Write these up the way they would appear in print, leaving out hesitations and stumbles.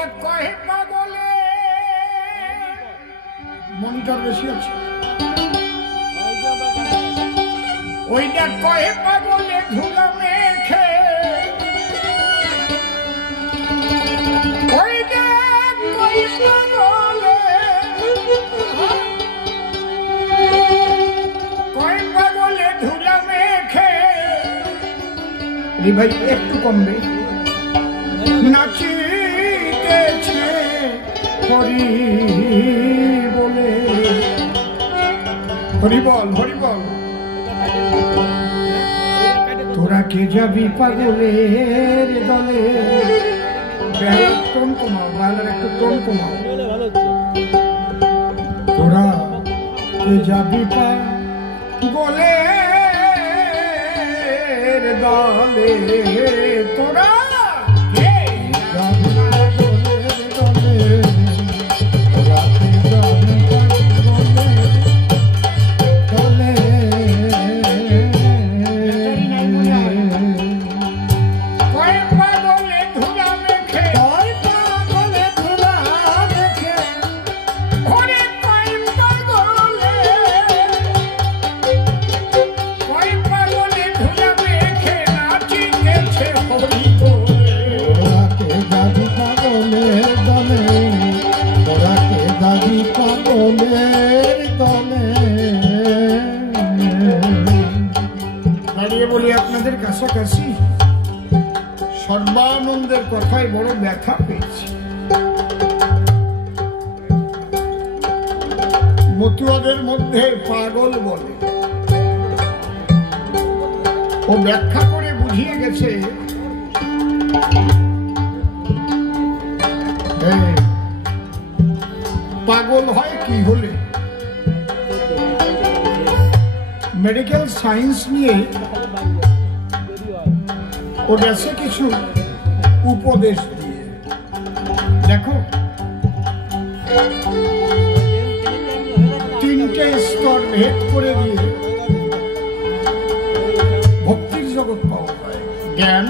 ওইটা কহে পাগলে মনিটর বেশি আছে ওইটা কহে পাগলে ধুলা মেখে ওইটা কহে পাগলে কহে পাগলে ধুলা মেখে রে ভাই একটু কমবে নাচিতেছে হরি বলে হরি বল তোরা কে যাবি পাগলের দলে টোন কমাও বাংলার একটু টোন কমাও তোরা কে যাবি পাগলের দলে তোরা কাছাকাছি সর্বানন্দের কথায় বড় ব্যথা পেয়েছি মতুয়াদের মধ্যে পাগল বলে ও ব্যাখ্যা করে বুঝিয়ে গেছে পাগল হয় কি হলে মেডিকেল সায়েন্স নিয়ে ও গেছে কিছু উপদেশ দিয়ে দেখো তিনটে স্তর ভেদ করে দিয়ে ভক্তির জগৎ পাওয়া যায় জ্ঞান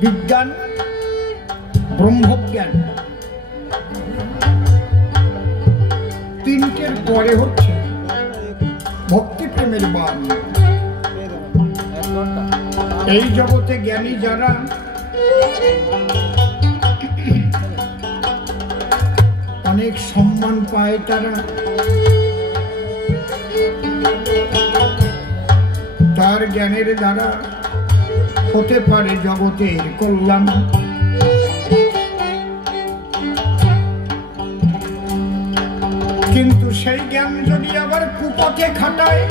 বিজ্ঞান ব্রহ্মজ্ঞান তিনটের পরে হচ্ছে ভক্তি প্রেমের বান এই জগতে জ্ঞানী যারা অনেক সম্মান পায় তারা তার জ্ঞানের দ্বারা হতে পারে জগতের কল্যাণ কিন্তু সেই জ্ঞান যদি আবার কুপথে খাটায়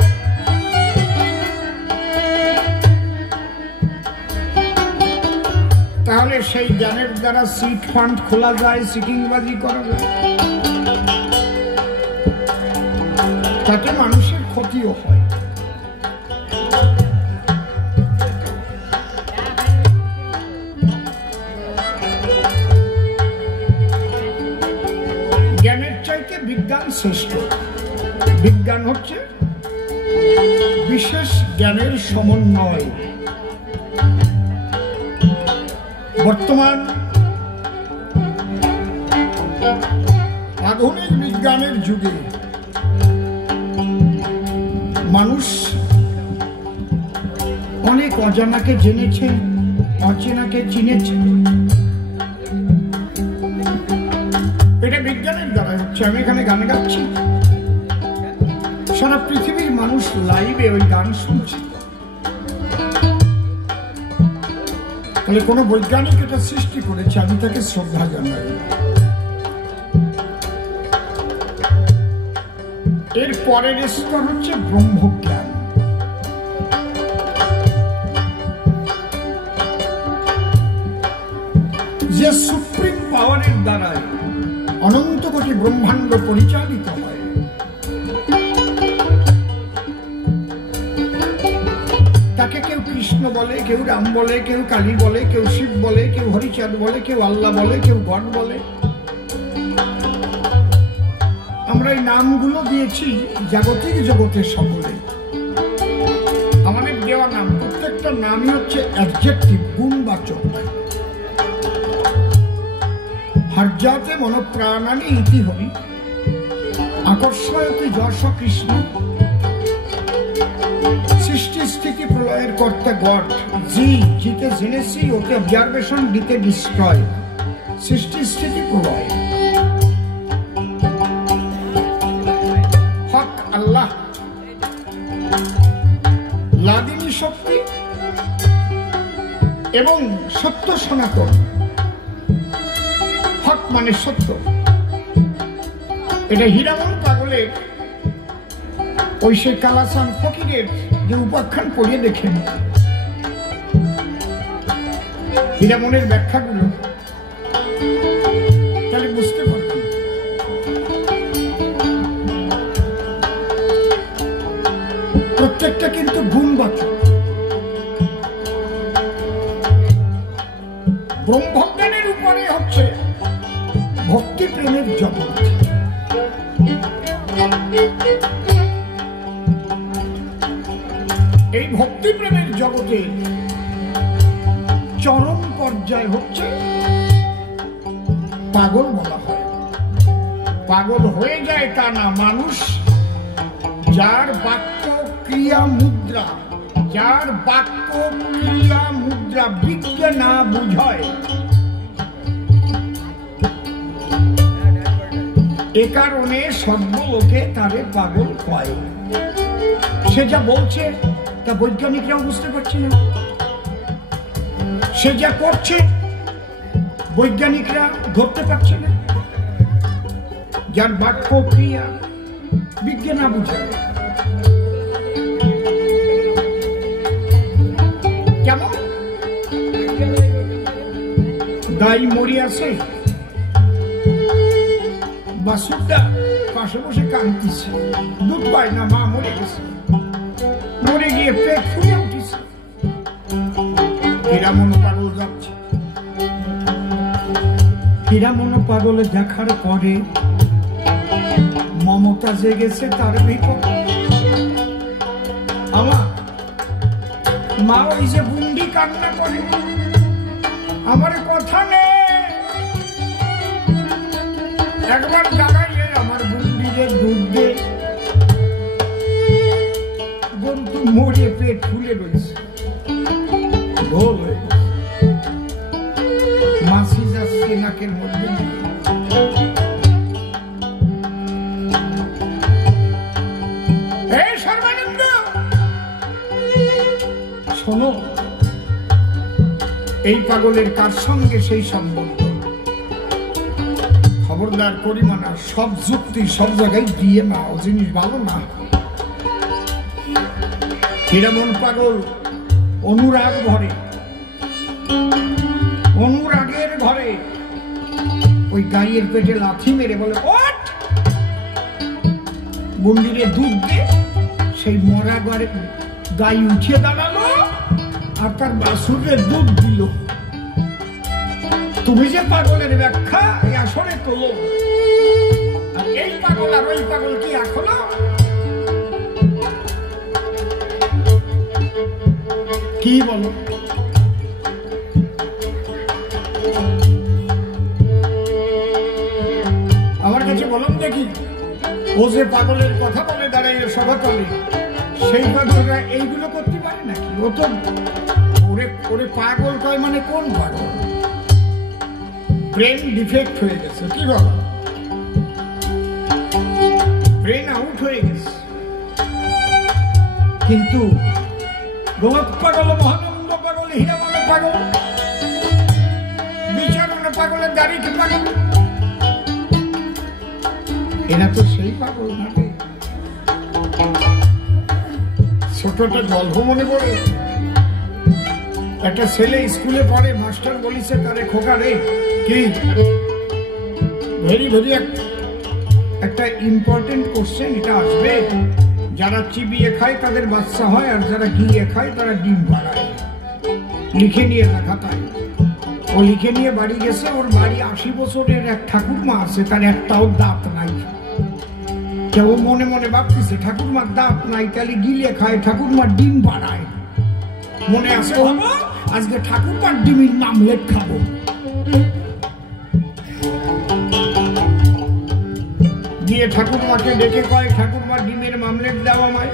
তাহলে সেই জ্ঞানের দ্বারা সিট ফান্ড খোলা যায় সিটিংবাজি করা যায় তাতে মানুষের ক্ষতিও হয় জ্ঞানের চাইতে বিজ্ঞান শ্রেষ্ঠ বিজ্ঞান হচ্ছে বিশেষ জ্ঞানের সমন্বয় বর্তমান আধুনিক বিজ্ঞানের যুগে মানুষ অনেক অজানাকে জেনেছে অচেনাকে চিনেছে এটা বিজ্ঞানের দ্বারা হচ্ছে আমি এখানে গান গাচ্ছি সারা পৃথিবীর মানুষ লাইভে ওই গান শুনছে তাহলে কোন বৈজ্ঞানিক এটা সৃষ্টি করেছে আমি তাকে শ্রদ্ধা জানাই এর পরের স্তর হচ্ছে ব্রহ্মজ্ঞান যে সুপ্রিম পাওয়ারের দ্বারায় অনন্ত কোটি ব্রহ্মাণ্ড পরিচালিত হয় তাকে কেউ কৃষ্ণ বলে কেউ রাম বলে কেউ কালী বলে কেউ শিব বলে কেউ হরিচাঁদ বলে কেউ আল্লাহ বলে কেউ গড বলে আমরা এই নামগুলো দিয়েছি জাগতিক জগতে সকলে আমাদের দেওয়া নাম প্রত্যেকটা নামই হচ্ছে অ্যাডজেক্টিভ গুণবাচক যাতে মন প্রাণানি ইতি হবি আকর্ষয়তি যশ কৃষ্ণ। সৃষ্টি স্থিতি প্রলয়ের কর্তা গড, জিতে জেনেছি ওকে অবজারভেশন দিতে ডিস্ট্রয়। সৃষ্টি স্থিতি প্রলয় হক আল্লাহ, লাদিনী শক্তি এবং সত্য সনাতন। হক মানে সত্য। এটা হীরামন পাগলের ওই সে কালাসান ফকিরের যে উপাখ্যান পড়িয়ে দেখেন, হীরামনের ব্যাখ্যাগুলো, তাহলে বুঝতে পারবেন। প্রত্যেকটা কিন্তু গুণবাচক। ব্রহ্মজ্ঞানের উপরে হচ্ছে ভক্তি প্রেমের জগৎ। এই ভক্তি প্রেমের জগতে চরম পর্যায় হচ্ছে পাগল বলা হয়। পাগল হয়ে যায় তা না, মানুষ যার বাক্য ক্রিয়া মুদ্রা, যার বাক্য ক্রিয়া মুদ্রা বিজ্ঞা না বুঝায়, এ কারণে সর্বলোকে তারে পাগল কয়। সে যা বলছে তা বৈজ্ঞানিকরাও বুঝতে পারছে না, সে যা করছে বৈজ্ঞানিকরা ধরতে পারছে না। যার বাক্য ক্রিয়া বিজ্ঞান না বুঝায়, কেমন গাই মরি আছে, বাসুরটা পাশে বসে কাঁদতেছে, দুধ পায় না, মা মরে গেছে, মরে গিয়ে পেট ফুলে উঠেছে। হীরামন পাগল যাচ্ছে। হীরামন পাগল দেখার পরে মমতা জেগেছে তার ভিতর। আমার মা ওই যে বুন্ডি কান্না করে, আমার কথা নেই, একবার জানাইয়ে আমার বুন্ডিরে দুধ দে। বন্ধু মরে পেট ফুলে রয়েছে, ঢোল হয়ে মাছি যাচ্ছে নাকের মধ্যে। সর্বানন্দ শোনো, এই পাগলের কার সঙ্গে সেই সম্বন্ধ খবরদার পরিমাণা, সব যুক্তি সব জায়গায় দিয়ে না, ও জিনিস ভালো না। হীরামন পাগল অনুরাগ ভরে, অনুরাগের ঘরে ওই গাইয়ের পেটে লাথি মেরে বলে ওঠ, বন্দিরে দুধ দে। সেই মরা ঘরে গাই উঠিয়ে দাঁড়ালো আর তার বাছুরের দুধ দিল। তুমি যে পাগলের ব্যাখ্যা এই আসরে তোলো, আর এই পাগল আর ওই পাগল কি এক হলো? কি বলো? আমার কাছে বলুন দেখি, ও যে পাগলের কথা বলে দাঁড়ায় সভা তলে, সেই পাগলরা এইগুলো করতে পারে নাকি? ও তো ওরে পাগল কয় মানে কোন পাগল? ব্রেন ডিফেক্ট হয়ে গেছে, কি বল? ব্রেন আউট হয়ে গেছে। কিন্তু গোলক পাগল, মহানন্দ পাগল, হীরামন পাগল, বিচারণ পাগলের দাড়িতে পাগল, এরা তো সেই পাগল না। ছোটটা গল্প মনে পড়ে, একটা ছেলে স্কুলে পড়ে, মাস্টার বলিছে তারে খোকা রে, কি ভেরি ভেরি একটা ইম্পর্টেন্ট কোশ্চেন এটা আসবে, যারা চিবিয়ে খায় তাদের বাচ্চা হয়, আর যারা গিয়ে খায় তারা ডিম বাড়ায়। লিখে নিয়ে দেখা তাই। ও লিখে নিয়ে বাড়ি গেছে, ওর বাড়ি 80 বছরের এক ঠাকুরমা আছে, তার একটাও দাঁত নাই। কেউ মনে মনে ভাবতেছে ঠাকুরমার দাঁত নাই, তাহলে গিলে খায়, ঠাকুরমার ডিম বাড়ায়। মনে আছে আজকে ঠাকুরমার ডিমের মামলেট খাবো। দিয়ে ঠাকুরমাকে ডেকে কয়, ঠাকুরমা ডিমের মামলেট দাও আমায়।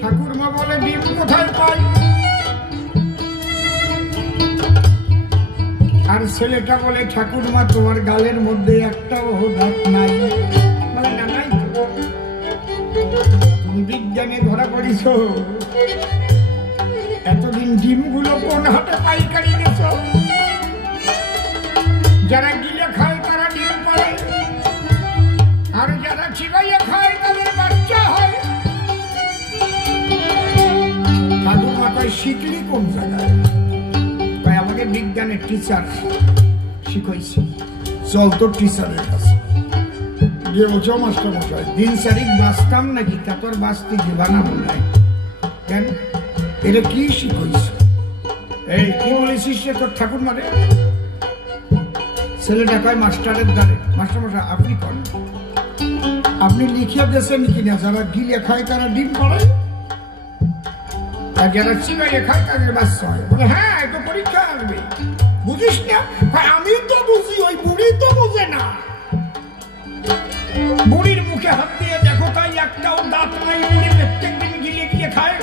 ঠাকুরমা বলে, ডিম কোথায় পাই? আর ছেলেটা বলে, ঠাকুরমা তোমার গালের মধ্যে একটাও দাঁত নাই। বলে, না নাই তো, তুমি বিজ্ঞানে ধরা পড়িছ। এতদিন ডিমগুলো কোন হাটে পাইকারি দিছ? যারা গিলে খায় তারা ডিম পাড়ে, আর যারা চিবাইয়া খায় তাদের বাচ্চা হয়। ঠাকুরমা কয়, শিখলি কোন জায়গায়? কয়, আমাকে বিজ্ঞানের টিচার শিখাইছি, চল তো টিচারের কাছে গিয়ে। বলছ, মাস্টার মশাই দিন চারিক বাঁচতাম নাকি? তা তোর বাঁচতে দিবা না মনে হয় কেন? এটা কি শিখাইছ? এই কি বলেছিস সে তোর ঠাকুরমা রে? ছেলেটা কয়, মাস্টারের দ্বারে। মাস্টার মশাই আপনি করেন, আপনি লিখিয়ে দিয়েছেন কিনা যারা গিলে খায় তারা ডিম পাড়ায়, আর যারা চিবাইয়ে খায় তাদের বাচ্চা হয়? বলে, হ্যাঁ তো পরীক্ষা আসবে, বুঝিস না? আমি তো বুঝি, ওই বুড়ি তো বুঝে না। বুড়ির মুখে হাত দিয়ে দেখো, তাই একটাও দাঁত নাই। বুড়ি প্রত্যেক দিন গিলে গিলে খায়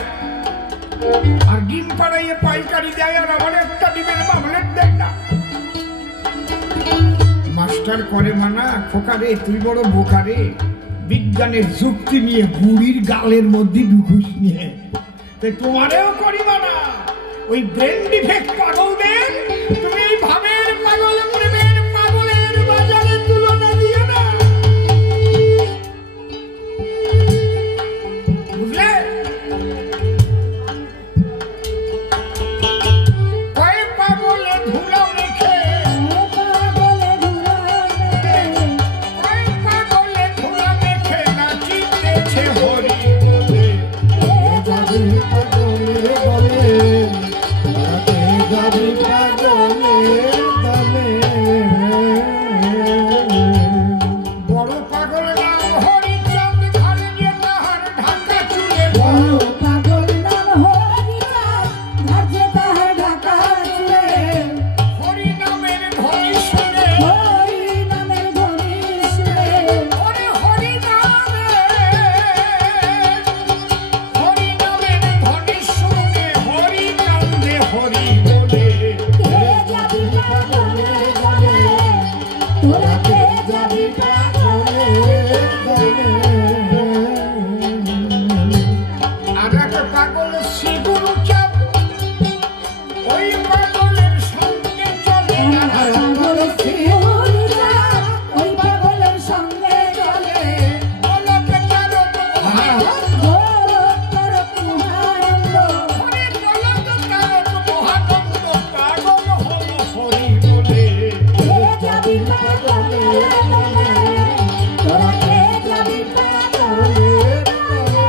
আর ডিম পাড়াইয়ে পাইকারি দেয়, আর আমার একটা ডিমের মামলেট দেয় না। মাস্টার করে মানা, খোকারে তুই বড় বোকারে, বিজ্ঞানের যুক্তি নিয়ে বুড়ির গালের মধ্যে ঢুকুস নিয়ে। তোমারেও করি মানা, ওই ব্রেন ডিফেক্ট পাগলদের তুমি এই ভাবের পাগল প্রেমের পাগলের বাজারে তুলনা দিও না, বুঝলে? কয় পাগলে ধুলা রেখে, কয় পাগলে ধুলা রেখে নাচিতেছে হরি বলে। বড় পাগল নাম হরিচাঁদ, ঘরে গিয়ে তাহার ঢাকা চুলে। বড় পাগল নাম হরিচাঁদ, ঘরে তাহার ঢাকা চুলে। হরি নামের ধ্বনি শুনে, হরি নামের ধ্বনি শুনে, ওরে হরি নামের, হরি নামের ধ্বনি শুনে হরি কান্দে হরি বলে। কে যাবি পাগলে বলে, তোরা কে যাবি পাগলে বলে। আর একটা পাগল শিগুরু চাপ, ওই পাগলের সঙ্গে চলে না। পাগল শিগুরু চাপ, ওই পাগলের সঙ্গে চলে। বলতে তারো মহানন্দ, বলতে তারো মহানন্দ, পাগল হলো হরি বলে। কে যাবি পাগলে বলে, তোরা কে যাবি পাগলে বলে।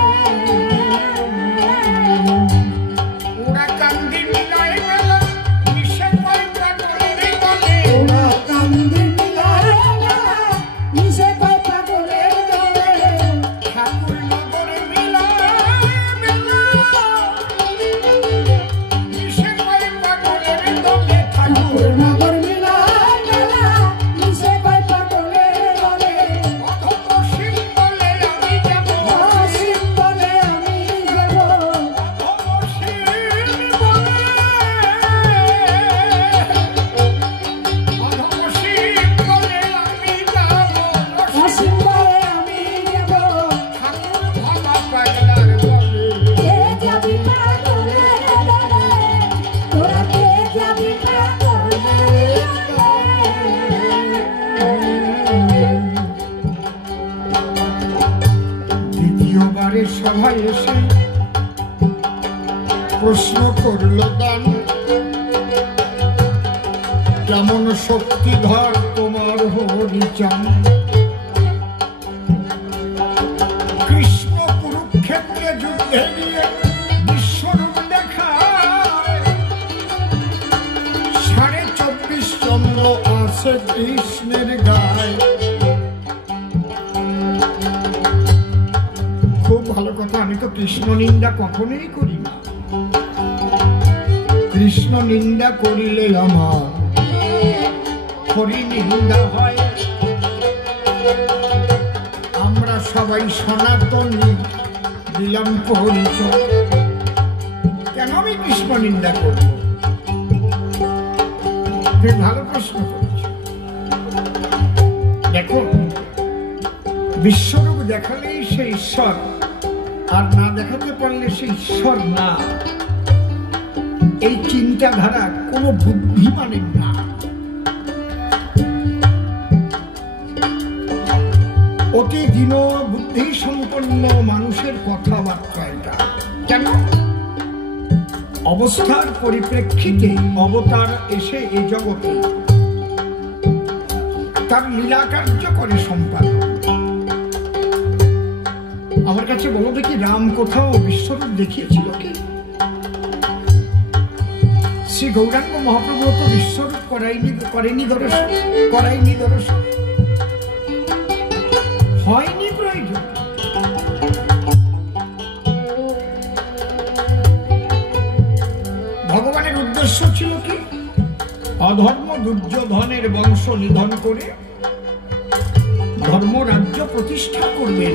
ওরা কান্দি মিলাই মেলা, মিশে কয় পাগলের বলে। ওরা কান্দি মিলাই মেলা, মিশে কয় পাগলের বলে। ঠাকুর নগরে মিলাই মেলা, মিশে কয় পাগলের দলে। ঠাকুর নগর মিলাই মেলা, মিশে কয় পাগলের দলে। অধমসীম বলে আমি যাব, অসীম বলে আমি যাব, অধমসীম বলে, অধমসীম বলে আমি যাব, অসীম বলে আমি যাব। ঠাকুর ভাবা পাগলার বলে। কে যাবি পাগলে বলে, তোরা কে যাবি পাগলে বলে। দ্বিতীয়বারের সভায় এসে প্রশ্ন করল দান, কেমন শক্তিধর তোমার হরিচাঁদ? কৃষ্ণ কুরুক্ষেত্রে যুদ্ধে গিয়ে বিশ্বরূপ দেখায়, 24.5 চন্দ্র আছে কৃষ্ণের গায়ে। খুব ভালো কথা, আমি তো কৃষ্ণ নিন্দা কখনোই করি না। কৃষ্ণ নিন্দা করিলে আমার হরি নিন্দা হয়। সবাই সনাতনী দিলাম পরিচয়। কেন আমি কৃষ্ণ নিন্দা করব? ভালো প্রশ্ন করেছি। দেখুন, বিশ্বরূপ দেখালেই সে ঈশ্বর, আর না দেখাতে পারলে সে ঈশ্বর না, এই চিন্তাধারা কোনো বুদ্ধিমানের না। অতি দীন বুদ্ধি সম্পন্ন মানুষের কথাবার্তা এটা। কেন? অবস্থার পরিপ্রেক্ষিতে অবতার এসে এই জগতে তার লীলা কার্য করে সম্পাদন। আমার কাছে বলো দেখি, রাম কোথাও বিশ্বরূপ দেখিয়েছিল কি? শ্রী গৌরাঙ্গ মহাপ্রভু তো বিশ্বরূপ করেনি দর্শন, হয়নি প্রয়োজন। ভগবানের উদ্দেশ্য ছিল কি? অধর্ম দুর্যোধনের বংশ নিধন করে ধর্ম রাজ্য প্রতিষ্ঠা করবেন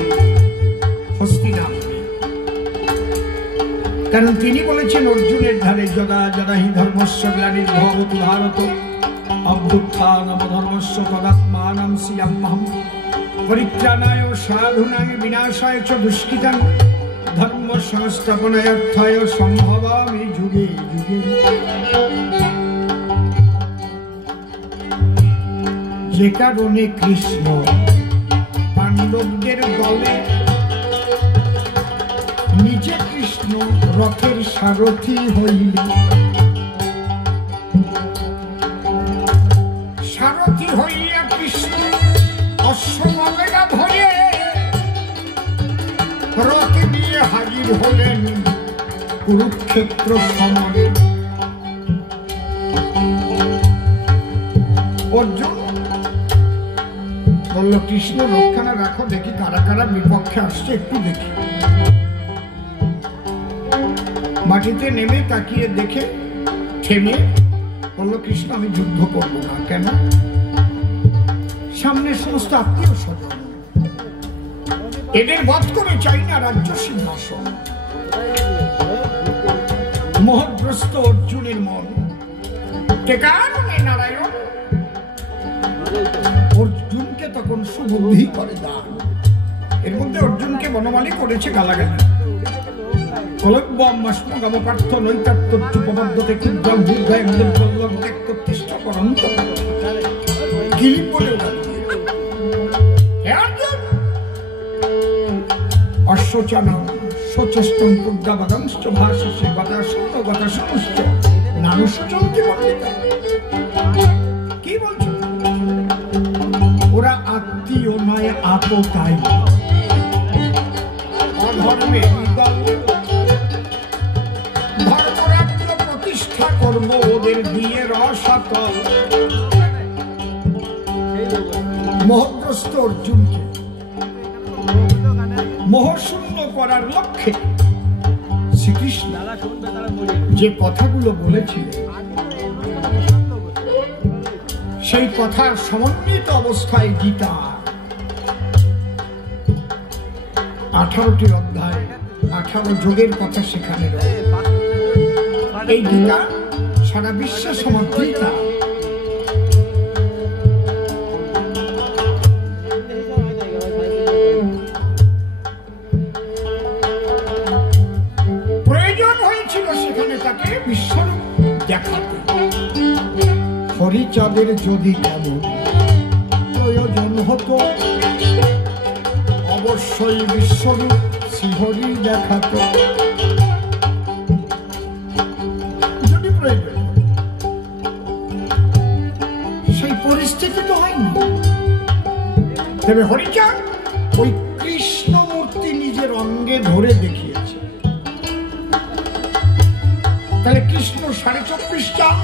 হস্তিনাপুরে। কারণ তিনি বলেছেন অর্জুনের ধারে, যদা যদা হি ধর্মস্য গ্লানির্ভবতি ভারত অভ্যুত্থানম ধর্মস্য তদাত্মানম শ্রিয়াম্যহম পরিত্রাণায় সাধুনায় বিনাশায় চ দুষ্কৃতাং ধর্ম সংস্থাপনায় সম্ভবামি যুগে যুগে। যে কারণে কৃষ্ণ পাণ্ডবদের দলে নিজে কৃষ্ণ রথের সারথি হইলেন। সারথি হইয়া কৃষ্ণ অশ্বমেধা ধরে রথে নিয়ে হাজির হলেন কুরুক্ষেত্র সমরে। অর্জুন বলল, কৃষ্ণ রক্ষানা রাখো, দেখি কারা কারা বিপক্ষে আসছে, একটু দেখি। মাটিতে নেমে তাকিয়ে দেখে থেমে বলল, কৃষ্ণ আমি যুদ্ধ করব না। কেন? সামনে সমস্ত আত্মীয় স্বজন, এদের বধ করে চাই না রাজ্য সিংহাসন। মোহগ্রস্ত অর্জুনের মন। নারায়ণ অর্জুনকে তখন সুবুদ্ধি করে দান। এর মধ্যে অর্জুনকে বনমালী করেছে গালাগালি। পার্থ নৈতাত্তপদ্ধতে ক্ষুদ্রম বুদ্ধায় প্রতিষ্ঠ করন্ত গিরিপ বলে অশ্বচানম সচষ্টম প্রজ্ঞাবদংশ্চ ভাষসে গতাসন্ত গতাসমশ্চ নানুশ্চন্তি বর্ণিতা। কি বলছো? ওরা আত্মীয় নয়, আপতাই। অধর্মে ধর্মরাজ্য প্রতিষ্ঠা করব ওদের দিয়ে রসাতল। মোহগ্রস্ত অর্জুনকে মোহশূন্য করার লক্ষ্যে শ্রীকৃষ্ণ যে কথাগুলো বলেছিলেন, সেই কথার সমন্বিত অবস্থায় গীতা 18টি অধ্যায়, 18 যোগের কথা সেখানে রয়েছে। এই গীতা সারা বিশ্বে সমর্থিত। প্রয়োজন হয়েছিল সেখানে তাকে বিশ্বরূপ দেখাতে। হরিচাঁদের যদি কেমন প্রয়োজন হতো, অবশ্যই বিশ্বরূপ শ্রীহরি দেখাত। যদি প্রয়োজন, সেই পরিস্থিতি তো হয়নি। তবে হরিচাঁদ ওই কৃষ্ণ মূর্তি নিজের অঙ্গে ধরে দেখিয়েছে। তাহলে কৃষ্ণ 24.5 চাঁদ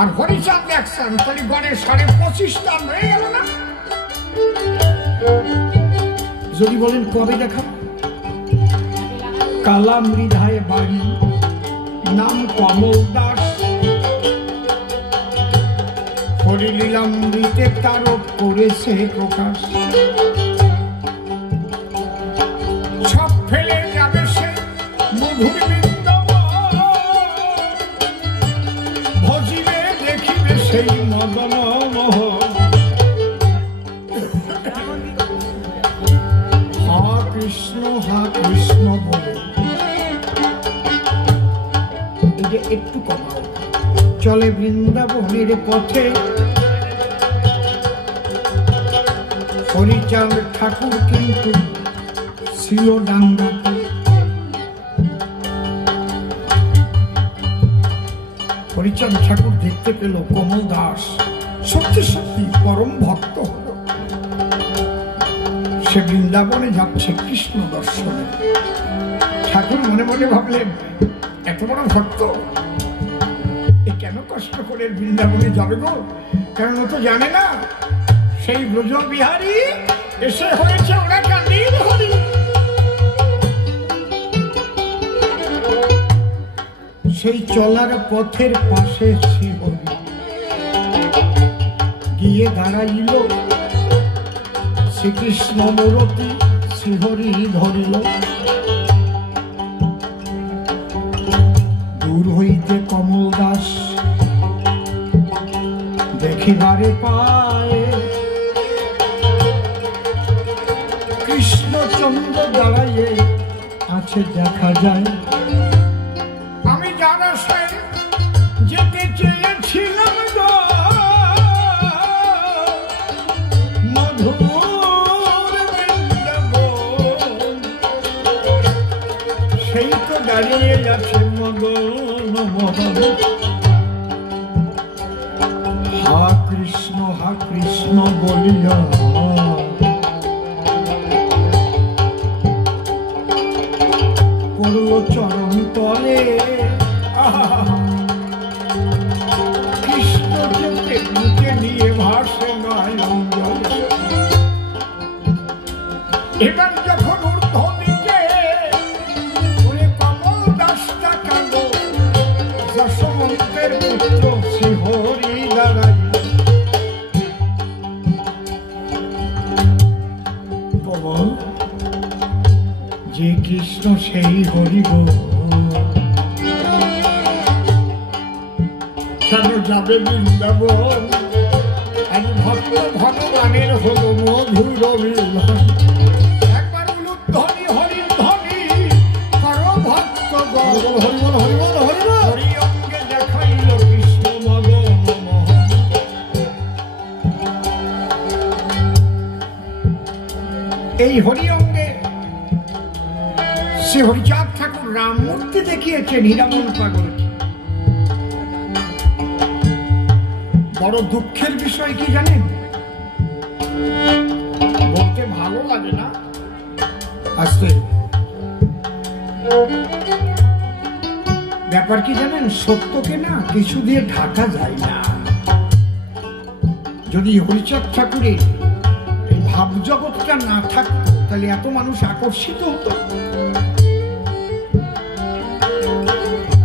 আর হরিচাঁদ 1 চাঁদ, তাহলে গড়ে 25.5 চাঁদ হয়ে গেল না? যদি বলেন কবে দেখা? কালা মৃধায় বাড়ি, নাম কমল দাস, হরিলীলামৃতে তার করেছে প্রকাশ। মধুর বৃন্দাবন ভজিবে দেখিবে সেই মদন মোহন। হা কৃষ্ণ বলে এই যে একটু কথা চলে বৃন্দাবনের পথে। হরিচাঁদ ঠাকুর কিন্তু ছিল ডাঙ্গাতে। হরিচাঁদ ঠাকুর দেখতে পেল কমল দাস সত্যি সত্যি পরম ভক্ত হল। সে বৃন্দাবনে যাচ্ছে কৃষ্ণ দর্শনে। ঠাকুর মনে মনে ভাবলেন এত বড় ভক্ত এ কেন কষ্ট করে বৃন্দাবনে যাবে গো, কারণ ও তো জানে না সেই ব্রজ বিহারী এসে হয়েছে ওরা কান্দির হরি। সেই চলার পথের পাশে শ্রীহরি গিয়ে দাঁড়াইল। শ্রীকৃষ্ণ মূরতি শ্রীহরি ধরিল। দূর হইতে কমল দাস দেখিবারে পায় কৃষ্ণচন্দ্র দাঁড়াইয়ে আছে দেখা যায়। আমি যার আশায় যেতে চেয়েছিলাম গো মধুর বৃন্দাবন, সেই তো দাঁড়িয়ে আছে মদন মোহন। হা কৃষ্ণ বলিয়া পড়ল চরণ তলে। কৃষ্ণকে বুকে নিয়ে ভাসে নয়ন জলে। এবার যখন ঊর্ধ্ব দিকে ওরে কমল দাসটা কাঁদ যশোমন্তের পুত্র শ্রীহরি দাঁড়াই। কমল যে কৃষ্ণ সেই হরি গো, কেন যাবে বৃন্দাবন? আজ ভক্ত ভগবানের হল মধুর মিলন। একবার উলুধ্বনি হরির ধ্বনি কর ভক্ত গণ। হরিবল হরিবল হরিবল হরি অঙ্গে দেখাইল কৃষ্ণ মদন মোহন। এই হরি অঙ্গে শ্রী হরিচাঁদ ঠাকুর রাম মূর্তি দেখিয়েছেন হীরামন পাগল। বড় দুঃখের বিষয় কি জানেন, বলতে ভালো লাগে না, আসতে ব্যাপার কি জানেন, সত্যকে না কিছু দিয়ে ঢাকা যায় না। যদি হরিচাঁদ ঠাকুরের এই ভাব জগৎটা না থাকতো তাহলে এত মানুষ আকর্ষিত হতো।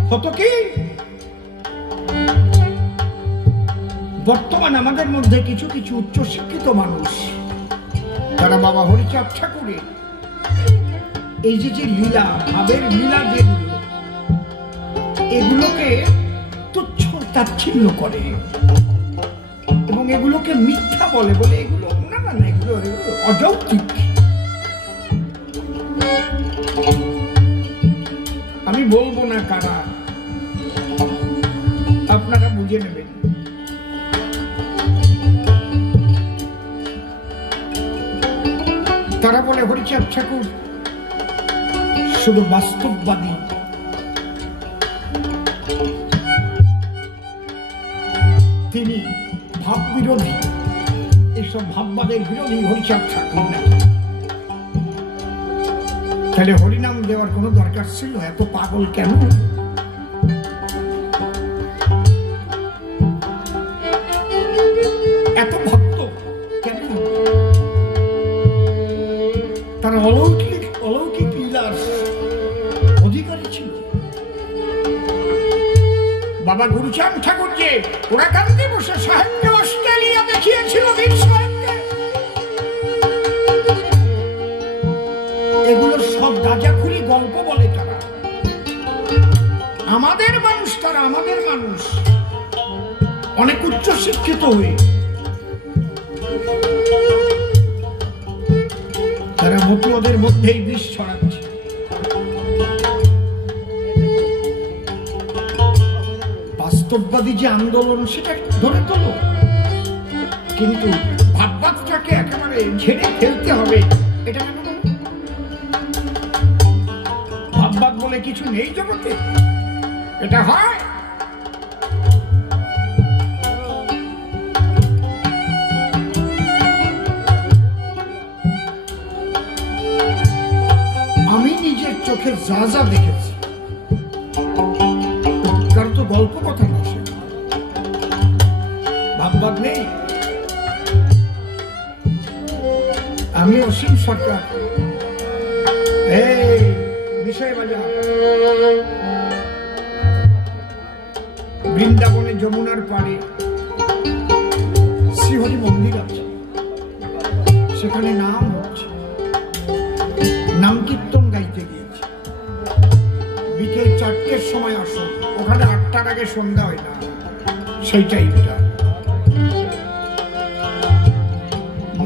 হতো কি বর্তমান আমাদের মধ্যে কিছু কিছু উচ্চশিক্ষিত মানুষ তারা বাবা হরিচাঁদ ঠাকুরের এই যে লীলা ভাবের লীলা যেগুলো এগুলোকে তুচ্ছ তাচ্ছিল্য করে এবং এগুলোকে মিথ্যা বলে বলে এগুলো না না এগুলো অযৌক্তিক। আমি বলবো না কারা, আপনারা বুঝে নেবেন। তারা বলে হরিচাঁদ ঠাকুর শুধু বাস্তববাদী, তিনি ভাব বিরোধী, এইসব ভাববাদের বিরোধী হরিচাঁদ ঠাকুর নাকি। তাহলে হরিনাম দেওয়ার কোনো দরকার ছিল? এত পাগল কেন? এত ভক্ত কেন? তারা অলৌকিক অলৌকিক লীলার অধিকারী ছিল। বাবা গুরুচাঁদ ঠাকুর যে ওরাকান্দি বসে সাহেবকে অস্ট্রেলিয়া দেখিয়েছিল বীর সাহেবকে, এগুলো সব গাঁজাখুরি গল্প বলে তারা। আমাদের মানুষ, তারা আমাদের মানুষ, অনেক উচ্চ শিক্ষিত হয়ে তারা মতুয়াদের মধ্যেই বিষ ছড়াচ্ছে। বাস্তববাদী যে আন্দোলন সেটা ধরে তোলো, কিন্তু ভাববাদটাকে একেবারে ঝেড়ে ফেলতে হবে, এটা কেন? ভাববাদ বলে কিছু নেই জগতে, এটা হয়। আমি নিজের চোখে যা যা দেখেছি, কার তো গল্প কথা না, সে ভাববাদ নেই। আমি অসীম সরকার, এই বিষয় বাজার বৃন্দাবনে যমুনার পাড়ে শ্রীহরি মন্দির আছে, সেখানে নাম হচ্ছে, নাম কীর্তন গাইতে গিয়েছে। বিকেল 4টের সময় আসো, ওখানে 8টার আগে সন্ধ্যা হয় না, সেই টাইমটা।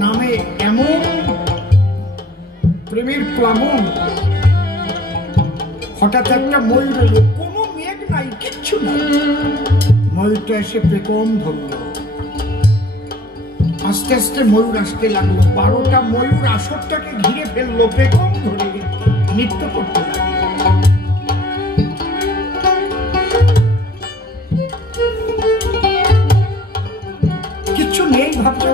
নামে এমন প্রেমের প্লাবন, হঠাৎ একটা ময়ূর এলো, কোনো মেঘ নাই, কিচ্ছু নাই, ময়ূরটা এসে পেকম ধরল। আস্তে আস্তে ময়ূর আসতে লাগলো, 12টা ময়ূর আসরটাকে ঘিরে ফেললো, পেকম ধরে নৃত্য করতে লাগলো। কিচ্ছু নেই ভাবছে।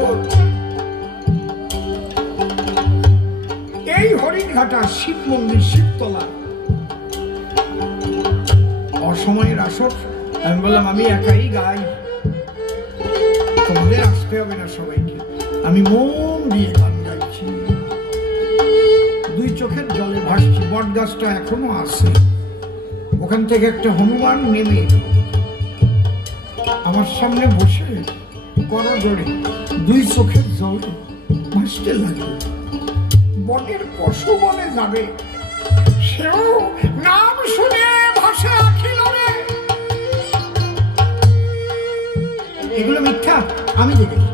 এই হরিণঘাটা শিব মন্দির, শিবতলা, অসময়ের আসর। আমি বললাম আমি একাই গাই, তোমাদের আসতে হবে না সবাইকে, আমি মন দিয়ে গান গাইছি, 2 চোখের জলে ভাসছি। বট গাছটা এখনো আছে, ওখান থেকে একটা হনুমান নেমে আমার সামনে বসে করজোড়ে 2 চোখের জলে ভাসতে লাগে। বনের পশু বনে যাবে, সেও নাম শুনে ভাষা আখিল রে। এগুলো মিথ্যা, আমি দেখেছি।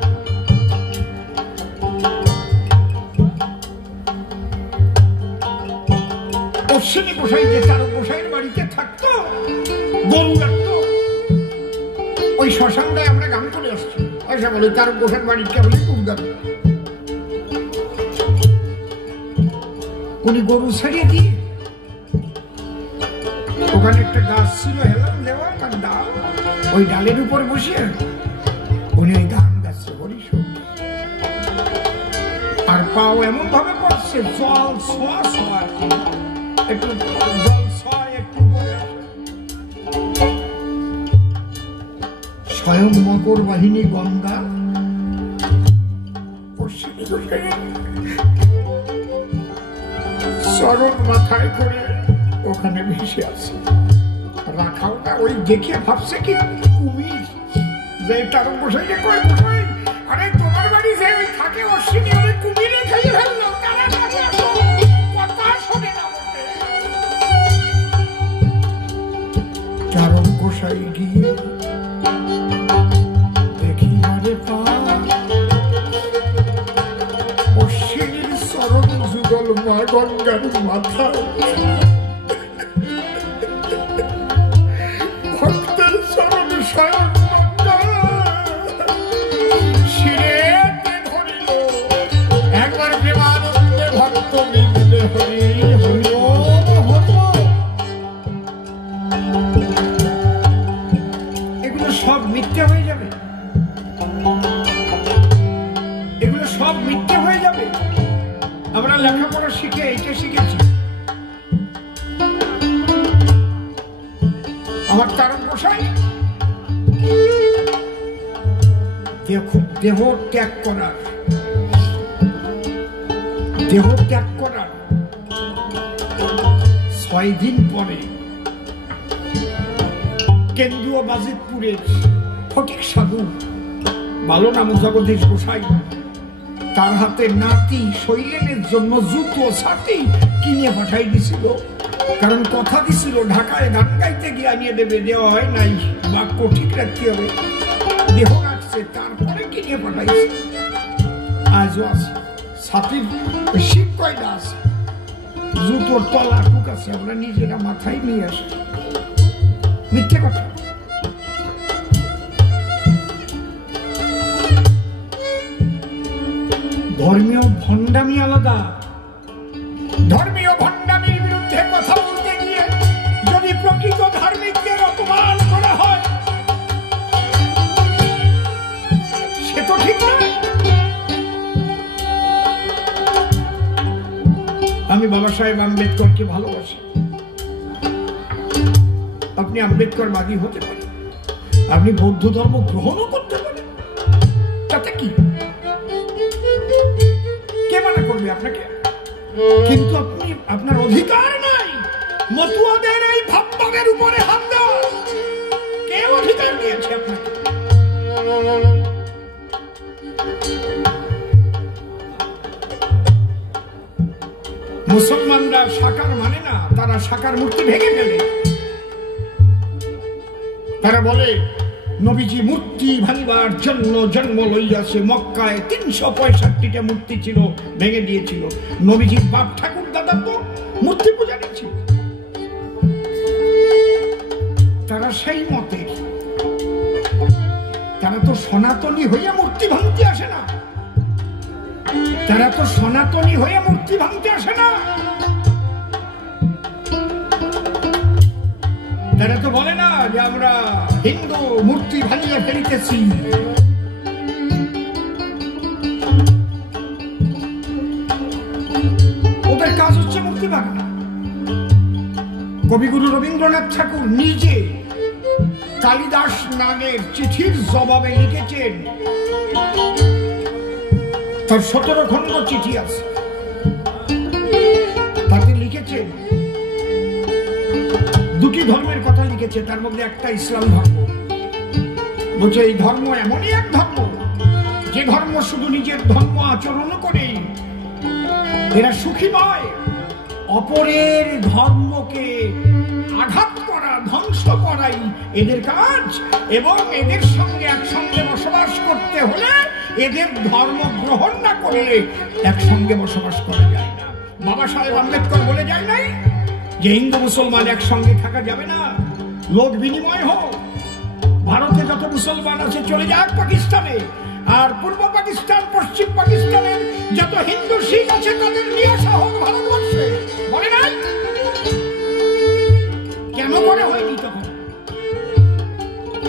অশ্বিনী গোসাই যে তার গোসাইয়ের বাড়িতে থাকতো, গরু রাখতো, ওই শ্মশানটায় আমরা গান করে আসছি। পয়সা বলে তার গোসাইয়ের বাড়িতে হলে খুব গান, উনি গরু ছাড়িয়ে দিয়ে ওখানে একটা গাছ ছিল, হেলাম দেওয়া তার ডাল, ওই ডালের উপর বসে উনি ওই গান গাচ্ছে, হরিশ। আর পাও এমন ভাবে পড়ছে, জল ছোঁয়া ছোঁয়া, একটু জল ছোঁয়া, একটু স্বয়ং মকর বাহিনী গঙ্গা চরণ মাথায় করে ওখানে ভেসে আছে। রাখাও না, ওই দেখে ভাবছে কি কুমির, যে তার বসে যে কয় বসে, আরে তোমার বাড়ি যে থাকে অশ্বিনী, ওরে কুমিরে খেয়ে ফেললো, তারা কথা শোনে না। চারণ গোসাই গিয়ে দেখি মারে পা, অশ্বিনীর চরণ যুগল মা গঙ্গার মাথায়। ভক্তের চরণ স্বয়ং গঙ্গা শিরে ধরিল, একবার প্রেমানন্দে ভক্ত মিললে হরি হরি হরি। এগুলো সব মিথ্যা হয়ে যাবে, এগুলো সব মিথ্যা হয়ে যাবে। আমরা লেখাপড়া শিখে এটা শিখেছি। আমার তারণ গোসাই দেহ ত্যাগ করার 6 দিন পরে কেন্দ্রীয় বাজিতপুরের ফটিক সাধু ভালো নাম জগদীশ গোসাই তার হাতে নাতি শৈলেনের জন্য জুতো ছাতি কিনে পাঠাই দিছিল, কারণ কথা দিছিল ঢাকায় গান গাইতে গিয়ে আনিয়ে দেবে, দেওয়া হয় নাই, বাক্য ঠিক রাখতে হবে, দেহ রাখছে, তারপরে কিনে পাঠাইছে। আজও আছে ছাতির শীত কয়টা আছে, জুতোর তলা টুক আছে, আমরা নিজেরা মাথায় নিয়ে আসি। মিথ্যে কথা। ধর্মীয় ভণ্ডামি আলাদা। ধর্মীয় ভণ্ডামির বিরুদ্ধে কথা বলতে গিয়ে যদি প্রকৃত ধার্মিকদের অপমান করা হয়, সে তো ঠিক নয়। আমি বাবা সাহেব আম্বেদকরকে ভালোবাসি। আপনি আম্বেদকরবাদী হতে পারেন, আপনি বৌদ্ধ ধর্ম গ্রহণও করতে পারেন, তাতে কি, কে মানা করবে আপনাকে? কিন্তু আপনি, আপনার অধিকার নাই মতুয়াদের এই ভাববাগের উপরে হাত দেওয়া। কে অধিকার দিয়েছে আপনাকে? মুসলমানরা সাকার মানে না, তারা সাকার মূর্তি ভেঙে ফেলে। তারা বলে নবীজি মূর্তি ভাঙিবার জন্য জন্ম লইয়াছে, মক্কায় ৩৬৫টা মূর্তি ছিল, ভেঙে দিয়েছিল। নবীজির বাপ ঠাকুর দাদা তো মূর্তি পূজারী ছিল। তারা সেই মতের, তারা তো সনাতনী হইয়া মূর্তি ভাঙতে আসে না, তারা তো সনাতনী হয়ে মূর্তি ভাঙতে আসে না। তারা তো বলে না যে আমরা হিন্দু মূর্তি ভাঙিয়ে ফেলিতেছি। ওদের কাজ হচ্ছে মূর্তি ভাঙা। কবিগুরু রবীন্দ্রনাথ ঠাকুর নিজে কালিদাস নাগের চিঠির জবাবে লিখেছেন, তার ১৭ খণ্ড চিঠি আছে, তাতে লিখেছেন দুটি ধর্মের কথা লিখেছে, তার মধ্যে একটা ইসলাম ধর্ম। বলছে এই ধর্ম এমনই এক ধর্ম, যে ধর্ম শুধু নিজের ধর্ম আচরণ করে এরা সুখী নয়, অপরের ধর্মকে আঘাত করা, ধ্বংস করাই এদের কাজ, এবং এদের সঙ্গে একসঙ্গে বসবাস করতে হলে এদের ধর্ম গ্রহণ না করলে একসঙ্গে বসবাস করা যায় না। বাবা সাহেব আম্বেদকর বলে যায় নাই যে হিন্দু মুসলমান একসঙ্গে থাকা যাবে না, লোক বিনিময় হোক, ভারতে যত মুসলমান আছে চলে যাক পাকিস্তানে, আর পূর্ব পাকিস্তান পশ্চিম পাকিস্তানের যত হিন্দু শিখ আছে তাদের নিয়ে আসা হোক ভারতবর্ষে, বলে নাই? কেন করা হয়নি তখন?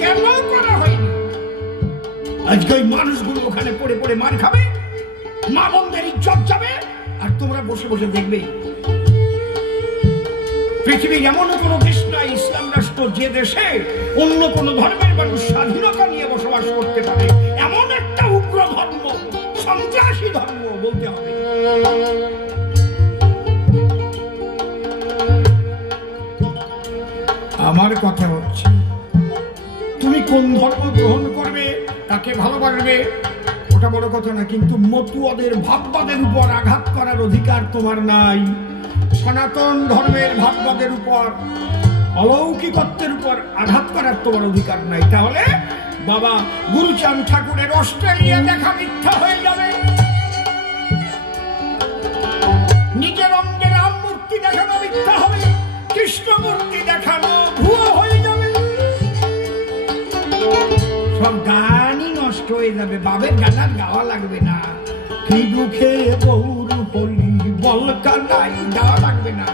কেন করা হয়নি? আজকে ওই মানুষগুলো ওখানে পড়ে পড়ে মার খাবে, মা বোনদের ইজ্জত যাবে, আর তোমরা বসে বসে দেখবে। পৃথিবীর এমন কোন দেশ নাই ইসলাম রাষ্ট্র যে দেশে অন্য কোন ধর্মের মানুষ স্বাধীনতা নিয়ে বসবাস করতে পারে। এমন একটা উগ্র ধর্ম, সন্ত্রাসী ধর্ম বলতে হবে। আমার কথা হচ্ছে তুমি কোন ধর্ম গ্রহণ করবে, তাকে ভালোবাসবে, ওটা বড় কথা না, কিন্তু মতুয়াদের ভাববাদের উপর আঘাত করার অধিকার তোমার নাই। সনাতন ধর্মের ভাববাদের উপর, অলৌকিকত্বের উপর আঘাত করার তোমার অধিকার নাই। তাহলে বাবা গুরুচাঁদ ঠাকুরের অস্ট্রেলিয়া দেখা মিথ্যা হয়ে যাবে, নিজের অঙ্গে রাম মূর্তি দেখানো মিথ্যা হবে, কৃষ্ণ মূর্তি দেখানো ভুয়া হয়ে যাবে, সব গানই নষ্ট হয়ে যাবে, বাবের গান আর গাওয়া লাগবে না। কি দুঃখে বহুর হলি বলকা নাই, গাওয়া লাগবে না।